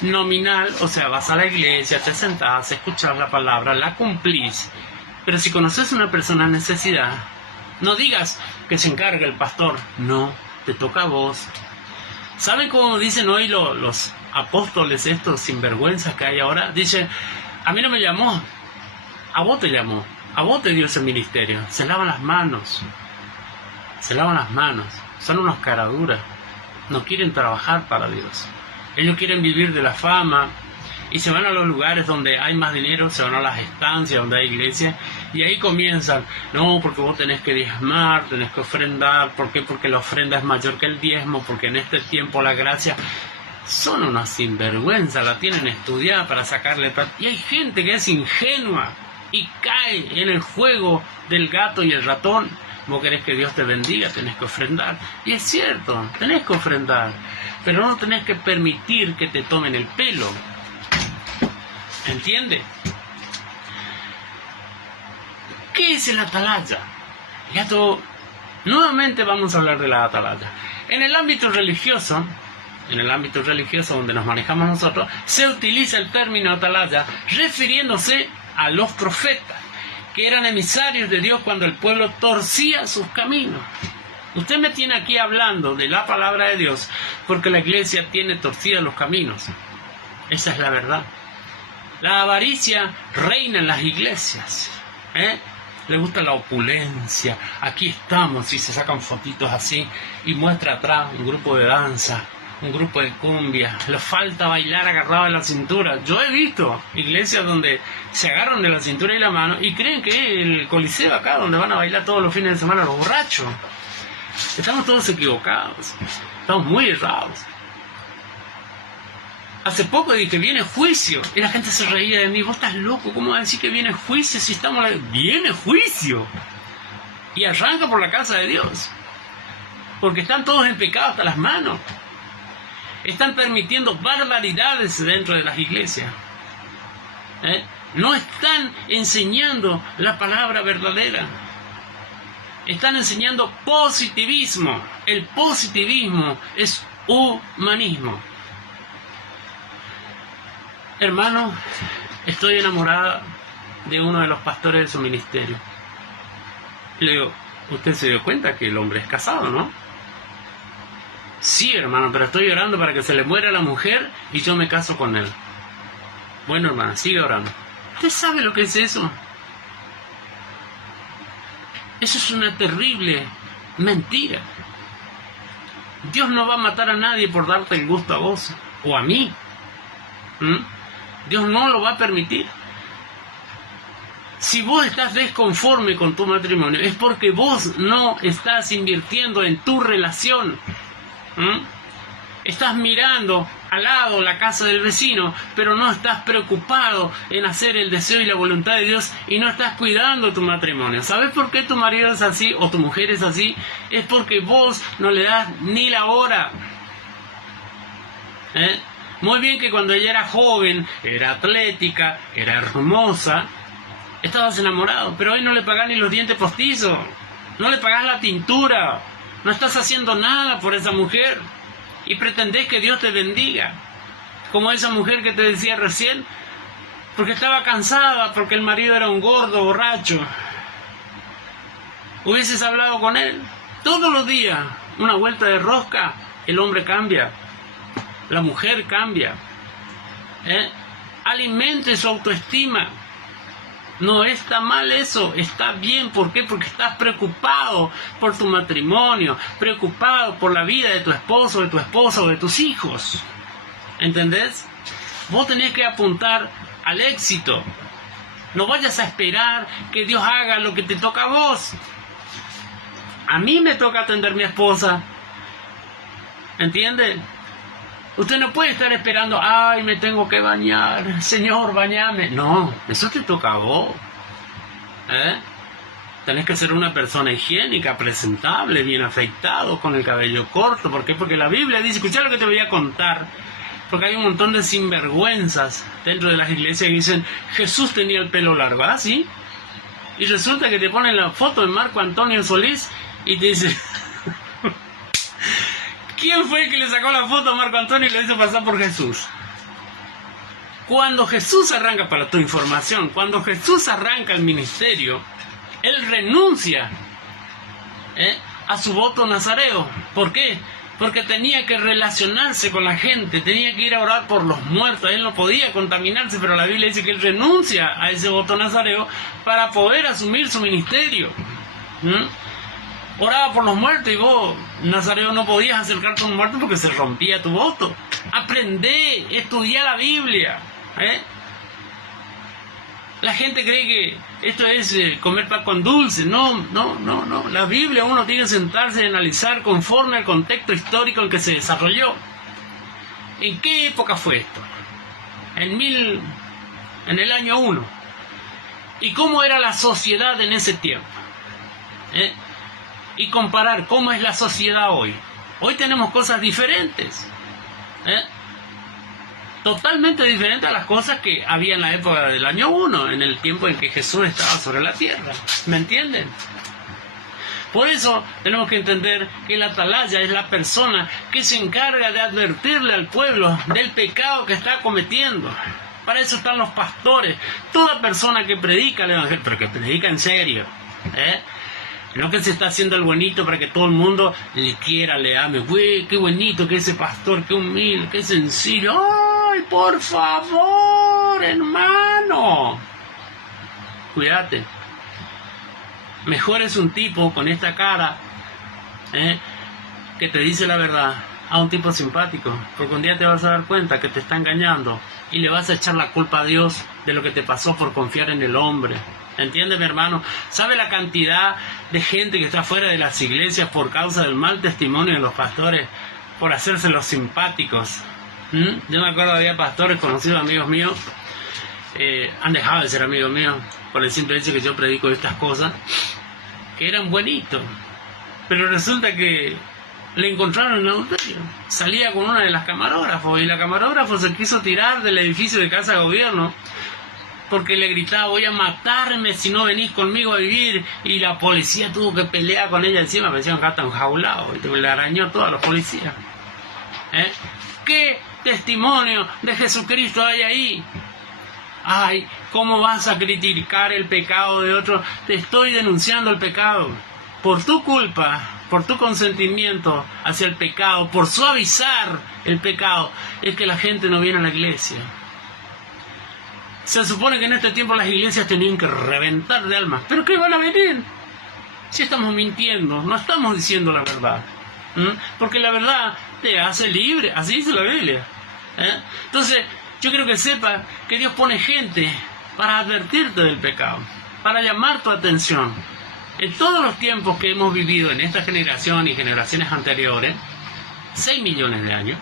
nominal, o sea, vas a la iglesia, te sentás, escuchás la palabra, la cumplís. Pero si conoces a una persona en necesidad, no digas que se encargue el pastor, no, te toca a vos. ¿Saben cómo dicen hoy los apóstoles estos sinvergüenzas que hay ahora? Dicen, a mí no me llamó, a vos te llamó, a vos te dio ese ministerio. Se lavan las manos, son unos caraduras, no quieren trabajar para Dios. Ellos quieren vivir de la fama y se van a los lugares donde hay más dinero, se van a las estancias donde hay iglesia y ahí comienzan, no, porque vos tenés que diezmar, tenés que ofrendar. ¿Por qué? Porque la ofrenda es mayor que el diezmo, porque en este tiempo la gracia. Son unas sinvergüenzas, la tienen estudiada para sacarle plata. Y hay gente que es ingenua y cae en el juego del gato y el ratón. Vos querés que Dios te bendiga, tenés que ofrendar. Y es cierto, tenés que ofrendar, pero no tenés que permitir que te tomen el pelo. ¿Entiende? ¿Qué es el atalaya? Nuevamente vamos a hablar de la atalaya. En el ámbito religioso donde nos manejamos nosotros, se utiliza el término atalaya refiriéndose a los profetas, que eran emisarios de Dios cuando el pueblo torcía sus caminos. Usted me tiene aquí hablando de la palabra de Dios porque la iglesia tiene torcidos los caminos. Esa es la verdad. La avaricia reina en las iglesias. Le gusta la opulencia. Aquí estamos y se sacan fotitos así y muestra atrás un grupo de danza, un grupo de cumbia. Le falta bailar agarrado de la cintura. Yo he visto iglesias donde se agarran de la cintura y la mano y creen que es el coliseo acá donde van a bailar todos los fines de semana los borrachos. Estamos todos equivocados. Estamos muy errados. Hace poco dije que viene juicio y la gente se reía de mí. Vos estás loco, ¿cómo vas a decir que viene juicio si estamos... Viene juicio y arranca por la casa de Dios, porque están todos en pecado hasta las manos. Están permitiendo barbaridades dentro de las iglesias. No están enseñando la palabra verdadera. Están enseñando positivismo. El positivismo es humanismo. Hermano, estoy enamorada de uno de los pastores de su ministerio. Y le digo, usted se dio cuenta que el hombre es casado, ¿no? Sí, hermano, pero estoy orando para que se le muera la mujer y yo me caso con él. Bueno, hermana, sigue orando. ¿Usted sabe lo que es eso? Eso es una terrible mentira. Dios no va a matar a nadie por darte el gusto a vos o a mí. Dios no lo va a permitir. Si vos estás desconforme con tu matrimonio, es porque vos no estás invirtiendo en tu relación. Estás mirando al lado la casa del vecino, pero no estás preocupado en hacer el deseo y la voluntad de Dios y no estás cuidando tu matrimonio. ¿Sabes por qué tu marido es así o tu mujer es así? Es porque vos no le das ni la hora. Muy bien que cuando ella era joven, era atlética, era hermosa, estabas enamorado, pero hoy no le pagás ni los dientes postizos, no le pagás la tintura, no estás haciendo nada por esa mujer y pretendés que Dios te bendiga, como esa mujer que te decía recién, porque estaba cansada, porque el marido era un gordo, borracho. Hubieses hablado con él todos los días, una vuelta de rosca, el hombre cambia, la mujer cambia. Alimente su autoestima. No está mal eso, está bien. ¿Por qué? Porque estás preocupado por tu matrimonio, preocupado por la vida de tu esposo, de tu esposa o de tus hijos. ¿Entendés? Vos tenés que apuntar al éxito. No vayas a esperar que Dios haga lo que te toca a vos. A mí me toca atender a mi esposa. ¿Entiende? Usted no puede estar esperando, ay, me tengo que bañar, Señor, bañame. No, eso te toca a vos. Tenés que ser una persona higiénica, presentable, bien afeitado, con el cabello corto. ¿Por qué? Porque la Biblia dice, escuchá lo que te voy a contar, porque hay un montón de sinvergüenzas dentro de las iglesias que dicen, Jesús tenía el pelo largo, ¿ah, sí? Y resulta que te ponen la foto de Marco Antonio Solís y te dicen... ¿Quién fue el que le sacó la foto a Marco Antonio y lo hizo pasar por Jesús? Cuando Jesús arranca, para tu información, cuando Jesús arranca el ministerio, Él renuncia a su voto nazareo. ¿Por qué? Porque tenía que relacionarse con la gente, tenía que ir a orar por los muertos. Él no podía contaminarse, pero la Biblia dice que Él renuncia a ese voto nazareo para poder asumir su ministerio. Oraba por los muertos y vos, Nazareo, no podías acercarte a un muerto porque se rompía tu voto. Aprendé, estudiá la Biblia. La gente cree que esto es comer pan con dulce. No. La Biblia uno tiene que sentarse y analizar conforme al contexto histórico en que se desarrolló. ¿En qué época fue esto? En el año 1. ¿Y cómo era la sociedad en ese tiempo? Y comparar cómo es la sociedad hoy. Hoy tenemos cosas diferentes. Totalmente diferentes a las cosas que había en la época del año 1, en el tiempo en que Jesús estaba sobre la tierra. ¿Me entienden? Por eso tenemos que entender que el atalaya es la persona que se encarga de advertirle al pueblo del pecado que está cometiendo. Para eso están los pastores. Toda persona que predica el evangelio, pero que predica en serio, no que se está haciendo el buenito para que todo el mundo le quiera, le ame. Güey, qué buenito que ese pastor, qué humilde, qué sencillo. ¡Ay, por favor, hermano! Cuídate. Mejor es un tipo con esta cara que te dice la verdad a un tipo simpático. Porque un día te vas a dar cuenta que te está engañando y le vas a echar la culpa a Dios de lo que te pasó por confiar en el hombre. ¿Entiende, mi hermano? ¿Sabe la cantidad de gente que está fuera de las iglesias por causa del mal testimonio de los pastores? Por hacerse los simpáticos. Yo me acuerdo, había pastores conocidos, amigos míos, han dejado de ser amigos míos por el simple hecho que yo predico estas cosas, que eran buenitos. Pero resulta que le encontraron en adulterio. Salía con una de las camarógrafos y la camarógrafo se quiso tirar del edificio de casa de gobierno porque le gritaba, voy a matarme si no venís conmigo a vivir, y la policía tuvo que pelear con ella encima, me decían que está enjaulado, y le arañó a todos los policías. ¿Qué testimonio de Jesucristo hay ahí? Ay, ¿cómo vas a criticar el pecado de otro? Te estoy denunciando el pecado. Por tu culpa, por tu consentimiento hacia el pecado, por suavizar el pecado, es que la gente no viene a la iglesia. Se supone que en este tiempo las iglesias tenían que reventar de almas. ¿Pero qué van a venir? Si estamos mintiendo, no estamos diciendo la verdad. Porque la verdad te hace libre, así dice la Biblia. Entonces, Yo quiero que sepas que Dios pone gente para advertirte del pecado, para llamar tu atención. En todos los tiempos que hemos vivido en esta generación y generaciones anteriores, 6 millones de años,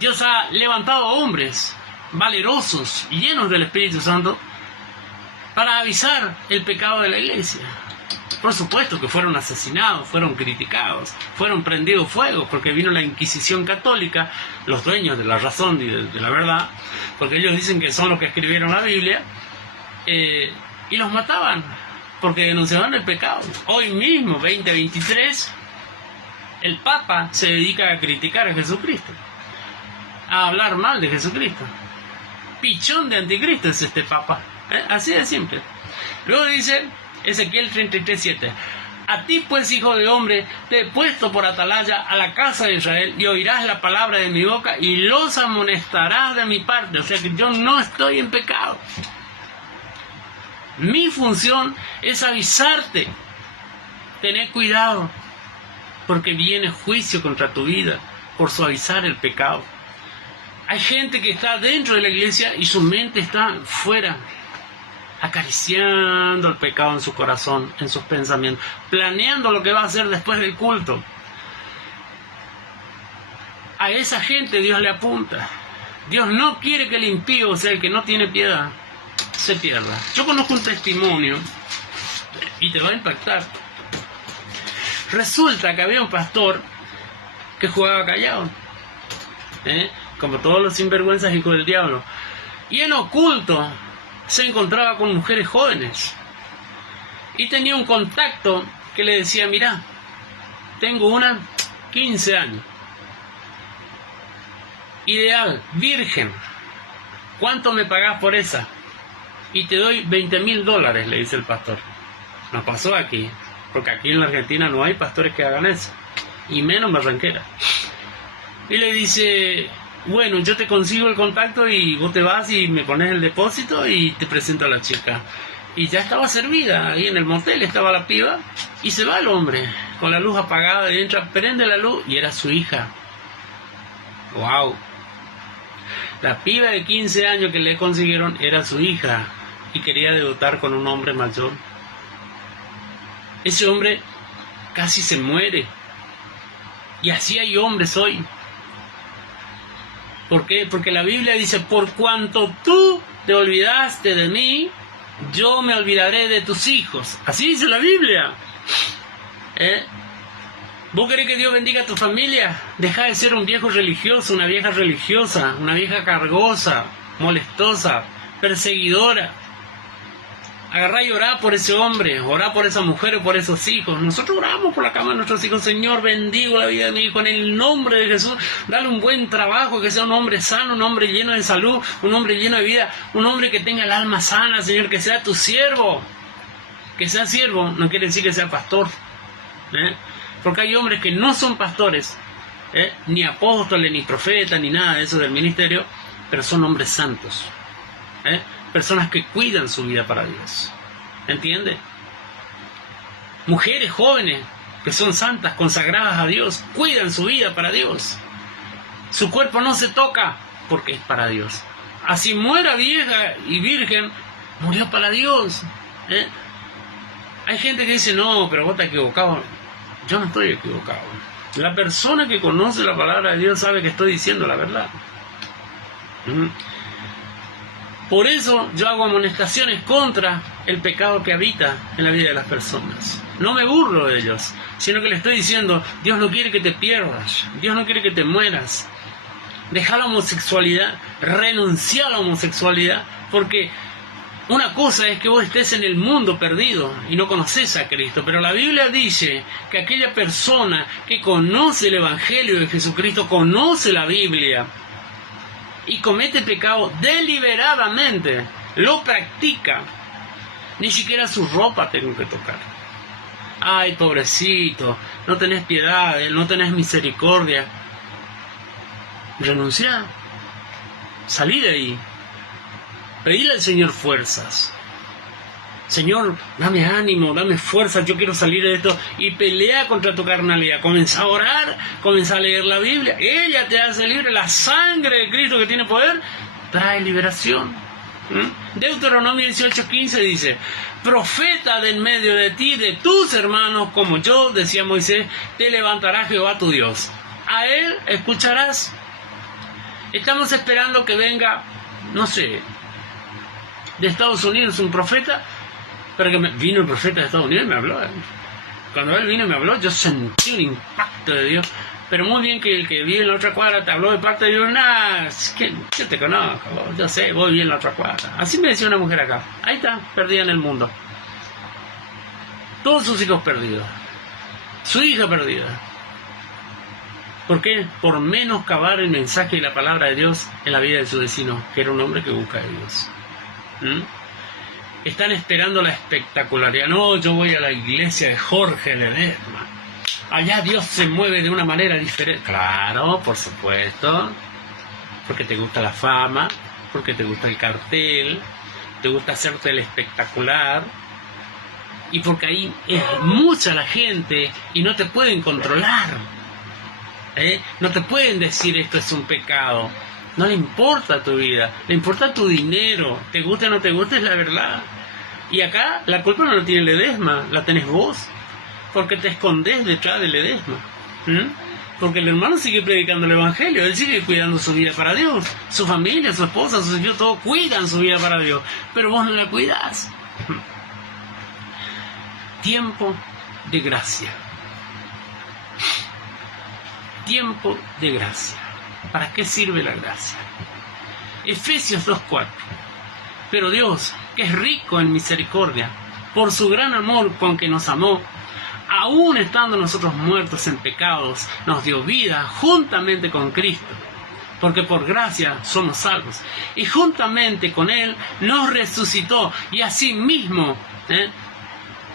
Dios ha levantado hombres valerosos, llenos del Espíritu Santo, para avisar el pecado de la iglesia. Por supuesto que fueron asesinados, fueron criticados, fueron prendidos fuego, porque vino la Inquisición católica, los dueños de la razón y de la verdad, porque ellos dicen que son los que escribieron la Biblia, y los mataban, porque denunciaban el pecado. Hoy mismo, 2023, el Papa se dedica a criticar a Jesucristo, a hablar mal de Jesucristo. Pichón de anticristo es este Papa, así de simple. Luego dice Ezequiel 33:7: a ti pues, hijo de hombre, te he puesto por atalaya a la casa de Israel, y oirás la palabra de mi boca y los amonestarás de mi parte. O sea que yo no estoy en pecado. Mi función es avisarte. Tener cuidado, porque viene juicio contra tu vida por suavizar el pecado. Hay gente que está dentro de la iglesia y su mente está fuera, acariciando el pecado en su corazón, en sus pensamientos, planeando lo que va a hacer después del culto. A esa gente Dios le apunta. Dios no quiere que el impío, o sea, el que no tiene piedad, se pierda. Yo conozco un testimonio y te va a impactar. Resulta que había un pastor que jugaba callado, como todos los sinvergüenzas hijos del diablo, y en oculto se encontraba con mujeres jóvenes y tenía un contacto que le decía: mira, tengo una 15 años, ideal, virgen, ¿cuánto me pagás por esa? Y te doy $20,000, le dice el pastor. No pasó aquí, porque aquí en la Argentina no hay pastores que hagan eso, y menos Barranquera. Y le dice: bueno, yo te consigo el contacto y vos te vas y me pones el depósito y te presento a la chica. Y ya estaba servida, ahí en el motel estaba la piba, y se va el hombre con la luz apagada, y entra, prende la luz, y era su hija. ¡Wow! La piba de 15 años que le consiguieron era su hija, y quería debutar con un hombre mayor. Ese hombre casi se muere, y así hay hombres hoy. ¿Por qué? Porque la Biblia dice: por cuanto tú te olvidaste de mí, yo me olvidaré de tus hijos. Así dice la Biblia. ¿Vos querés que Dios bendiga a tu familia? Deja de ser un viejo religioso, una vieja religiosa, una vieja cargosa, molestosa, perseguidora. Agarrá y orá por ese hombre, orá por esa mujer o por esos hijos. Nosotros oramos por la cama de nuestros hijos. Señor, bendigo la vida de mi hijo en el nombre de Jesús. Dale un buen trabajo, que sea un hombre sano, un hombre lleno de salud, un hombre lleno de vida, un hombre que tenga el alma sana, Señor, que sea tu siervo. Que sea siervo no quiere decir que sea pastor, porque hay hombres que no son pastores, ni apóstoles, ni profetas, ni nada de eso del ministerio, pero son hombres santos, personas que cuidan su vida para Dios. ¿Entiende? Mujeres jóvenes que son santas, consagradas a Dios, cuidan su vida para Dios. Su cuerpo no se toca porque es para Dios. Así muera vieja y virgen, murió para Dios. Hay gente que dice: no, pero vos estás equivocado. Yo no estoy equivocado. La persona que conoce la palabra de Dios sabe que estoy diciendo la verdad. Por eso yo hago amonestaciones contra el pecado que habita en la vida de las personas. No me burlo de ellos, sino que le estoy diciendo: Dios no quiere que te pierdas, Dios no quiere que te mueras. Deja la homosexualidad, renuncia a la homosexualidad, porque una cosa es que vos estés en el mundo perdido y no conoces a Cristo, pero la Biblia dice que aquella persona que conoce el Evangelio de Jesucristo, conoce la Biblia y comete pecado deliberadamente, lo practica, ni siquiera su ropa tengo que tocar. Ay, pobrecito, no tenés piedad, no tenés misericordia. Renuncia, salí de ahí, pedile al Señor fuerzas. Señor, dame ánimo, dame fuerza, yo quiero salir de esto, y pelea contra tu carnalidad. Comienza a orar, comienza a leer la Biblia, ella te hace libre. La sangre de Cristo, que tiene poder, trae liberación. Deuteronomio 18:15 dice: profeta de en medio de ti, de tus hermanos, como yo, decía Moisés, te levantará Jehová tu Dios. A él escucharás. Estamos esperando que venga, no sé, de Estados Unidos un profeta, pero que vino el profeta de Estados Unidos y me habló. Cuando él vino y me habló, yo sentí un impacto de Dios. Pero muy bien que el que vive en la otra cuadra te habló de parte de Dios. Nada, que yo te conozco, yo sé, vos vivís en la otra cuadra. Así me decía una mujer acá. Ahí está, perdida en el mundo. Todos sus hijos perdidos. Su hija perdida. ¿Por qué? Por menoscabar el mensaje y la palabra de Dios en la vida de su vecino, que era un hombre que busca a Dios. Están esperando la espectacularidad. No, yo voy a la iglesia de Jorge Ledesma. Allá Dios se mueve de una manera diferente. Claro, por supuesto. Porque te gusta la fama, porque te gusta el cartel, te gusta hacerte el espectacular. Y porque ahí es mucha la gente y no te pueden controlar. No te pueden decir esto es un pecado. No le importa tu vida, le importa tu dinero. Te guste o no te guste, es la verdad. Y acá la culpa no la tiene Ledesma, la tenés vos. Porque te escondés detrás de Ledesma. Porque el hermano sigue predicando el evangelio, él sigue cuidando su vida para Dios. Su familia, su esposa, sus hijos, todos cuidan su vida para Dios. Pero vos no la cuidás. Tiempo de gracia. Tiempo de gracia. ¿Para qué sirve la gracia? Efesios 2:4. Pero Dios, que es rico en misericordia, por su gran amor con que nos amó, aún estando nosotros muertos en pecados, nos dio vida juntamente con Cristo. Porque por gracia somos salvos. Y juntamente con Él nos resucitó. Y asimismo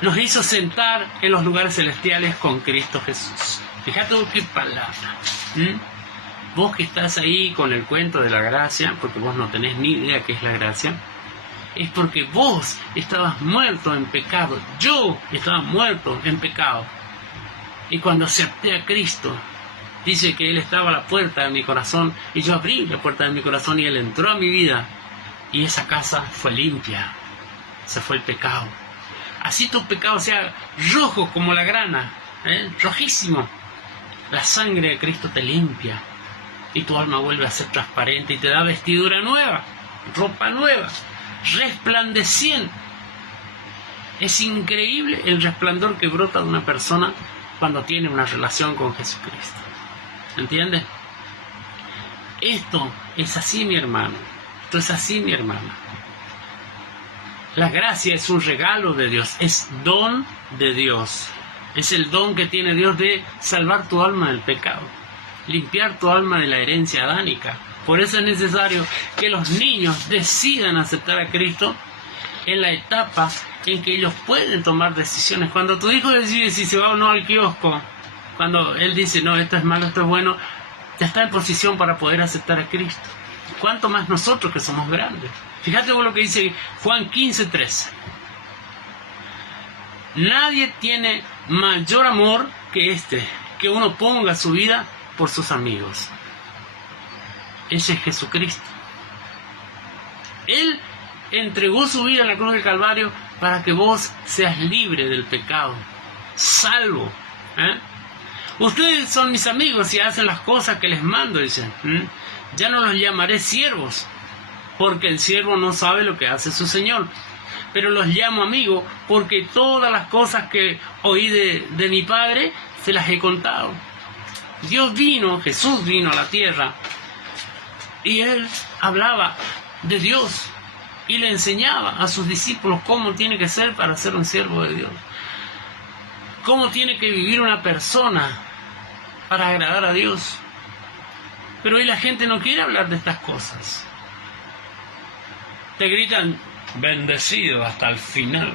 nos hizo sentar en los lugares celestiales con Cristo Jesús. Fíjate qué palabra. Vos que estás ahí con el cuento de la gracia, porque vos no tenés ni idea qué es la gracia, es porque vos estabas muerto en pecado. Yo estaba muerto en pecado. Y cuando acepté a Cristo, dice que Él estaba a la puerta de mi corazón, y yo abrí la puerta de mi corazón y Él entró a mi vida. Y esa casa fue limpia. Se fue el pecado. Así tu pecado sea rojo como la grana, rojísimo. La sangre de Cristo te limpia. Y tu alma vuelve a ser transparente y te da vestidura nueva, ropa nueva, resplandeciente. Es increíble el resplandor que brota de una persona cuando tiene una relación con Jesucristo. ¿Entiendes? Esto es así, mi hermano. Esto es así, mi hermana. La gracia es un regalo de Dios, es don de Dios. Es el don que tiene Dios de salvar tu alma del pecado, limpiar tu alma de la herencia adánica. Por eso es necesario que los niños decidan aceptar a Cristo en la etapa en que ellos pueden tomar decisiones. Cuando tu hijo decide si se va o no al kiosco, cuando él dice, no, esto es malo, esto es bueno, ya está en posición para poder aceptar a Cristo. ¿Cuánto más nosotros que somos grandes? Fíjate vos lo que dice Juan 15:13. Nadie tiene mayor amor que que uno ponga su vida por sus amigos. Ese es Jesucristo. Él entregó su vida en la cruz del Calvario para que vos seas libre del pecado, salvo. Ustedes son mis amigos y hacen las cosas que les mando, dicen. Ya no los llamaré siervos, porque el siervo no sabe lo que hace su Señor. Pero los llamo amigos, porque todas las cosas que oí de mi Padre, se las he contado. Jesús vino a la tierra, y Él hablaba de Dios, y le enseñaba a sus discípulos cómo tiene que ser para ser un siervo de Dios. Cómo tiene que vivir una persona para agradar a Dios. Pero hoy la gente no quiere hablar de estas cosas. Te gritan, bendecido hasta el final.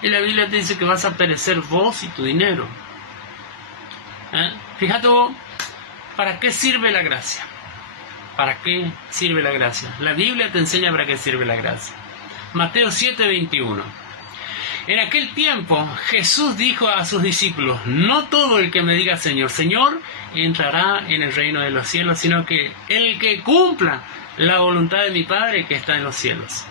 Y la Biblia te dice que vas a perecer vos y tu dinero. Fíjate vos, ¿para qué sirve la gracia? ¿Para qué sirve la gracia? La Biblia te enseña para qué sirve la gracia. Mateo 7:21. En aquel tiempo Jesús dijo a sus discípulos: no todo el que me diga Señor, Señor, entrará en el reino de los cielos, sino que el que cumpla la voluntad de mi Padre que está en los cielos.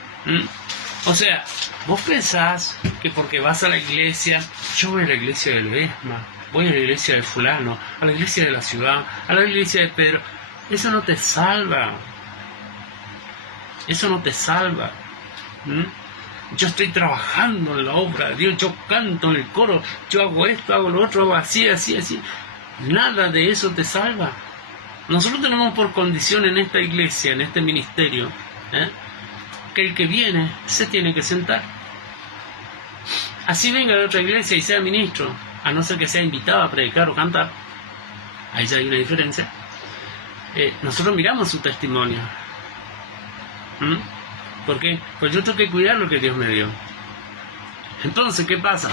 O sea, vos pensás que porque vas a la iglesia, yo voy a la iglesia del Vesma, voy a la iglesia de fulano, a la iglesia de la ciudad, a la iglesia de Pedro, eso no te salva. Eso no te salva. Yo estoy trabajando en la obra de Dios, yo canto en el coro, yo hago esto, hago lo otro, hago así, así, así. Nada de eso te salva. Nosotros tenemos por condición en esta iglesia, en este ministerio, que el que viene se tiene que sentar. Así venga de otra iglesia y sea ministro, a no ser que sea invitado a predicar o cantar, ahí ya hay una diferencia. Nosotros miramos su testimonio. ¿Por qué? Pues yo tengo que cuidar lo que Dios me dio. Entonces, ¿qué pasa?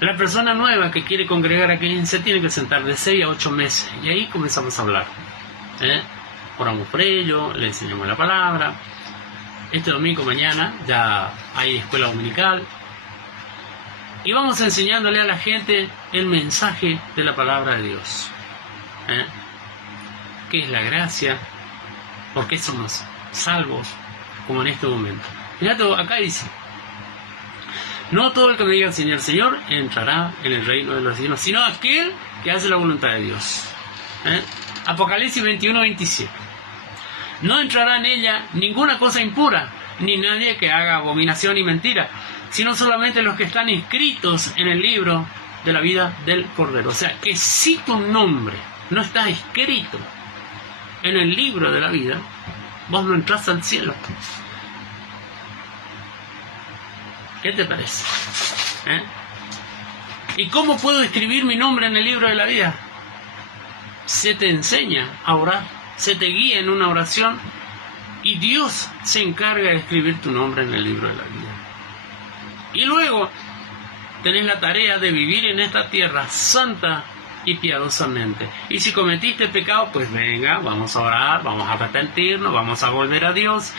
La persona nueva que quiere congregar aquí se tiene que sentar de 6 a 8 meses. Y ahí comenzamos a hablar. Oramos por ello, le enseñamos la palabra. Este domingo mañana ya hay escuela dominical. Y vamos enseñándole a la gente el mensaje de la palabra de Dios. ¿Qué es la gracia? ¿Por qué somos salvos? Como en este momento. Fíjate, acá dice: no todo el que me diga Señor, Señor, entrará en el reino de los cielos, sino aquel que hace la voluntad de Dios. Apocalipsis 21:27. No entrará en ella ninguna cosa impura, ni nadie que haga abominación y mentira, sino solamente los que están inscritos en el libro de la vida del Cordero. O sea, que si tu nombre no está escrito en el libro de la vida, vos no entras al cielo. ¿Qué te parece? ¿Y cómo puedo escribir mi nombre en el libro de la vida? Se te enseña a orar, se te guía en una oración y Dios se encarga de escribir tu nombre en el libro de la vida. Y luego tenés la tarea de vivir en esta tierra santa y piadosamente. Y si cometiste pecado, pues venga, vamos a orar, vamos a arrepentirnos, vamos a volver a Dios,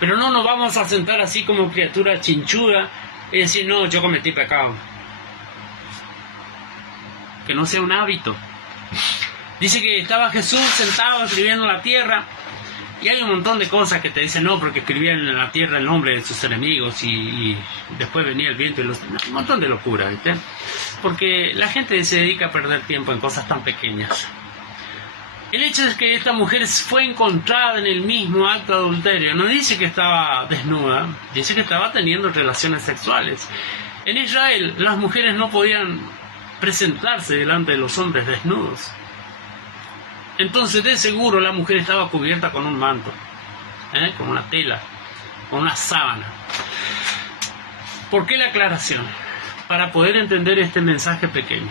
pero no nos vamos a sentar así como criatura chinchuda y decir: no, yo cometí pecado. Que no sea un hábito. Dice que estaba Jesús sentado escribiendo en la tierra, y hay un montón de cosas que te dicen no, porque escribían en la tierra el nombre de sus enemigos y después venía el viento y un montón de locura, ¿viste? Porque la gente se dedica a perder tiempo en cosas tan pequeñas. El hecho es que esta mujer fue encontrada en el mismo acto de adulterio. No dice que estaba desnuda, dice que estaba teniendo relaciones sexuales. En Israel las mujeres no podían presentarse delante de los hombres desnudos. Entonces de seguro la mujer estaba cubierta con un manto, con una tela, con una sábana. ¿Por qué la aclaración? Para poder entender este mensaje pequeño.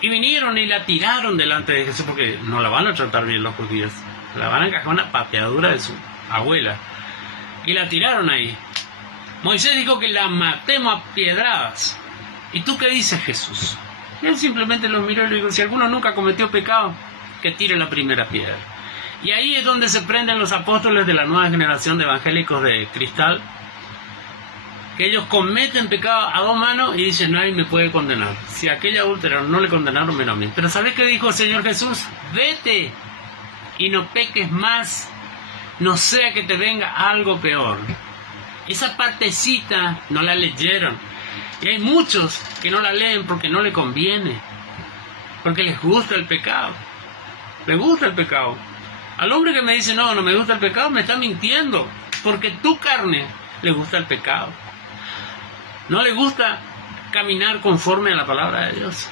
Y vinieron y la tiraron delante de Jesús, porque no la van a tratar bien los judíos. La van a encajar una pateadura de su abuela. Y la tiraron ahí. Moisés dijo que la matemos a piedradas. ¿Y tú qué dices, Jesús? Y él simplemente los miró y le dijo: si alguno nunca cometió pecado, que tire la primera piedra. Y ahí es donde se prenden los apóstoles de la nueva generación de evangélicos de cristal, que ellos cometen pecado a dos manos y dicen: nadie me puede condenar. Si a aquella adúltera no le condenaron, menos a mí. Pero ¿sabés qué dijo el Señor Jesús? Vete y no peques más, no sea que te venga algo peor. Esa partecita no la leyeron. Y hay muchos que no la leen porque no le conviene, porque les gusta el pecado. Les gusta el pecado. Al hombre que me dice: no, no me gusta el pecado, me está mintiendo, porque tu carne le gusta el pecado. No le gusta caminar conforme a la palabra de Dios.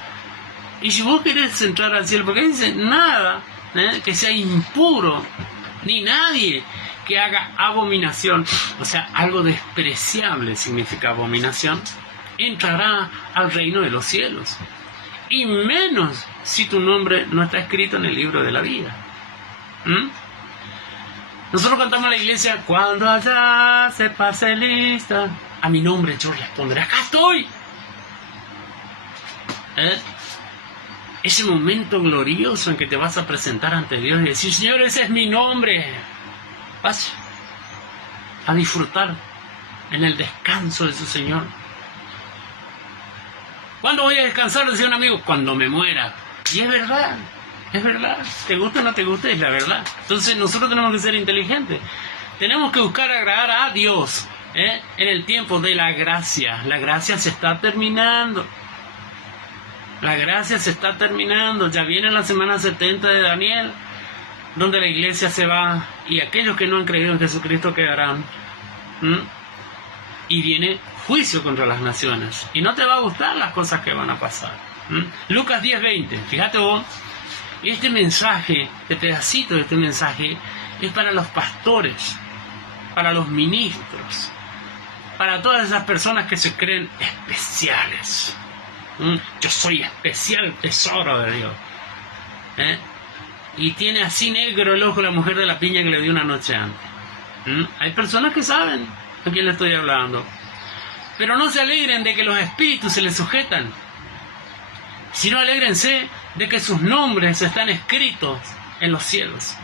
Y si vos querés entrar al cielo, porque dice: nada que sea impuro, ni nadie que haga abominación, o sea, algo despreciable significa abominación, entrará al reino de los cielos. Y menos si tu nombre no está escrito en el libro de la vida. Nosotros cantamos en la iglesia: cuando allá se pase lista, a mi nombre yo responderé: acá estoy. Ese momento glorioso en que te vas a presentar ante Dios y decir: Señor, ese es mi nombre. a disfrutar en el descanso de su Señor. ¿Cuándo voy a descansar? Decía un amigo, cuando me muera. Y es verdad, te guste o no te guste, es la verdad. Entonces nosotros tenemos que ser inteligentes, tenemos que buscar agradar a Dios en el tiempo de la gracia. La gracia se está terminando. La gracia se está terminando. Ya viene la semana 70 de Daniel, donde la iglesia se va y aquellos que no han creído en Jesucristo quedarán. Y viene juicio contra las naciones. Y no te va a gustar las cosas que van a pasar. Lucas 10:20. Fíjate vos, este mensaje, este pedacito de este mensaje, es para los pastores, para los ministros, para todas esas personas que se creen especiales. Yo soy especial tesoro de Dios. Y tiene así negro el ojo la mujer de la piña que le dio una noche antes. Hay personas que saben a quién le estoy hablando. Pero no se alegren de que los espíritus se les sujetan, sino alégrense de que sus nombres están escritos en los cielos,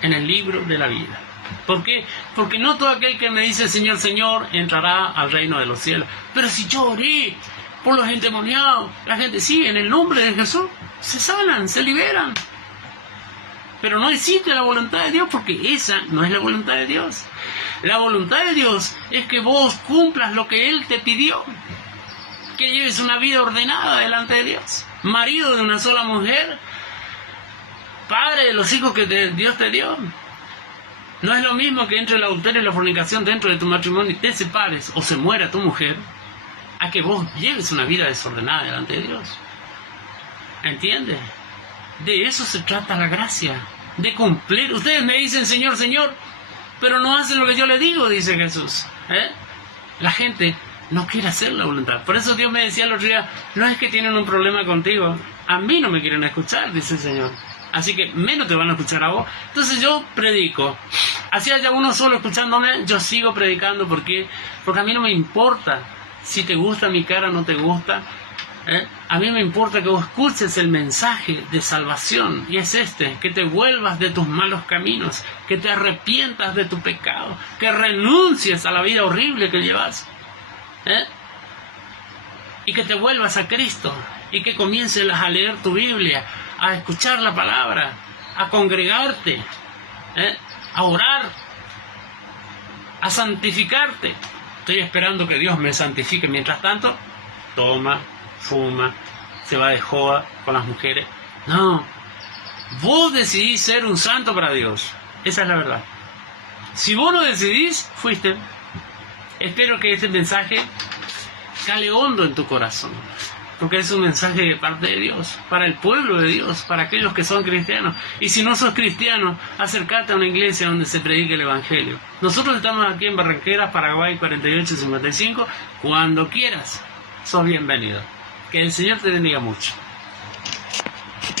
en el libro de la vida. ¿Por qué? Porque no todo aquel que me dice Señor, Señor, entrará al reino de los cielos. Pero si yo oré por los endemoniados, la gente sí, en el nombre de Jesús, se sanan, se liberan. Pero no existe la voluntad de Dios, porque esa no es la voluntad de Dios. La voluntad de Dios es que vos cumplas lo que Él te pidió, que lleves una vida ordenada delante de Dios, marido de una sola mujer, padre de los hijos que Dios te dio. No es lo mismo que entre el adulterio y la fornicación dentro de tu matrimonio y te separes o se muera tu mujer, a que vos lleves una vida desordenada delante de Dios. ¿Entiendes? De eso se trata la gracia, de cumplir. Ustedes me dicen Señor, Señor, pero no hacen lo que yo les digo, dice Jesús. La gente no quiere hacer la voluntad. Por eso Dios me decía el otro día, no es que tienen un problema contigo, a mí no me quieren escuchar, dice el Señor. Así que menos te van a escuchar a vos. Entonces yo predico. Así haya uno solo escuchándome, yo sigo predicando. ¿Por qué? Porque a mí no me importa si te gusta mi cara o no te gusta. A mí me importa que vos escuches el mensaje de salvación. Y es este, que te vuelvas de tus malos caminos, que te arrepientas de tu pecado, que renuncies a la vida horrible que llevas. Y que te vuelvas a Cristo. Y que comiences a leer tu Biblia, a escuchar la palabra, a congregarte, a orar, a santificarte. Estoy esperando que Dios me santifique. Mientras tanto, toma, fuma, se va de joda con las mujeres. No, vos decidís ser un santo para Dios. Esa es la verdad. Si vos no decidís, fuiste. Espero que este mensaje cale hondo en tu corazón, porque es un mensaje de parte de Dios, para el pueblo de Dios, para aquellos que son cristianos. Y si no sos cristiano, acércate a una iglesia donde se predique el Evangelio. Nosotros estamos aquí en Barranqueras, Paraguay, 4855. Cuando quieras, sos bienvenido. Que el Señor te bendiga mucho.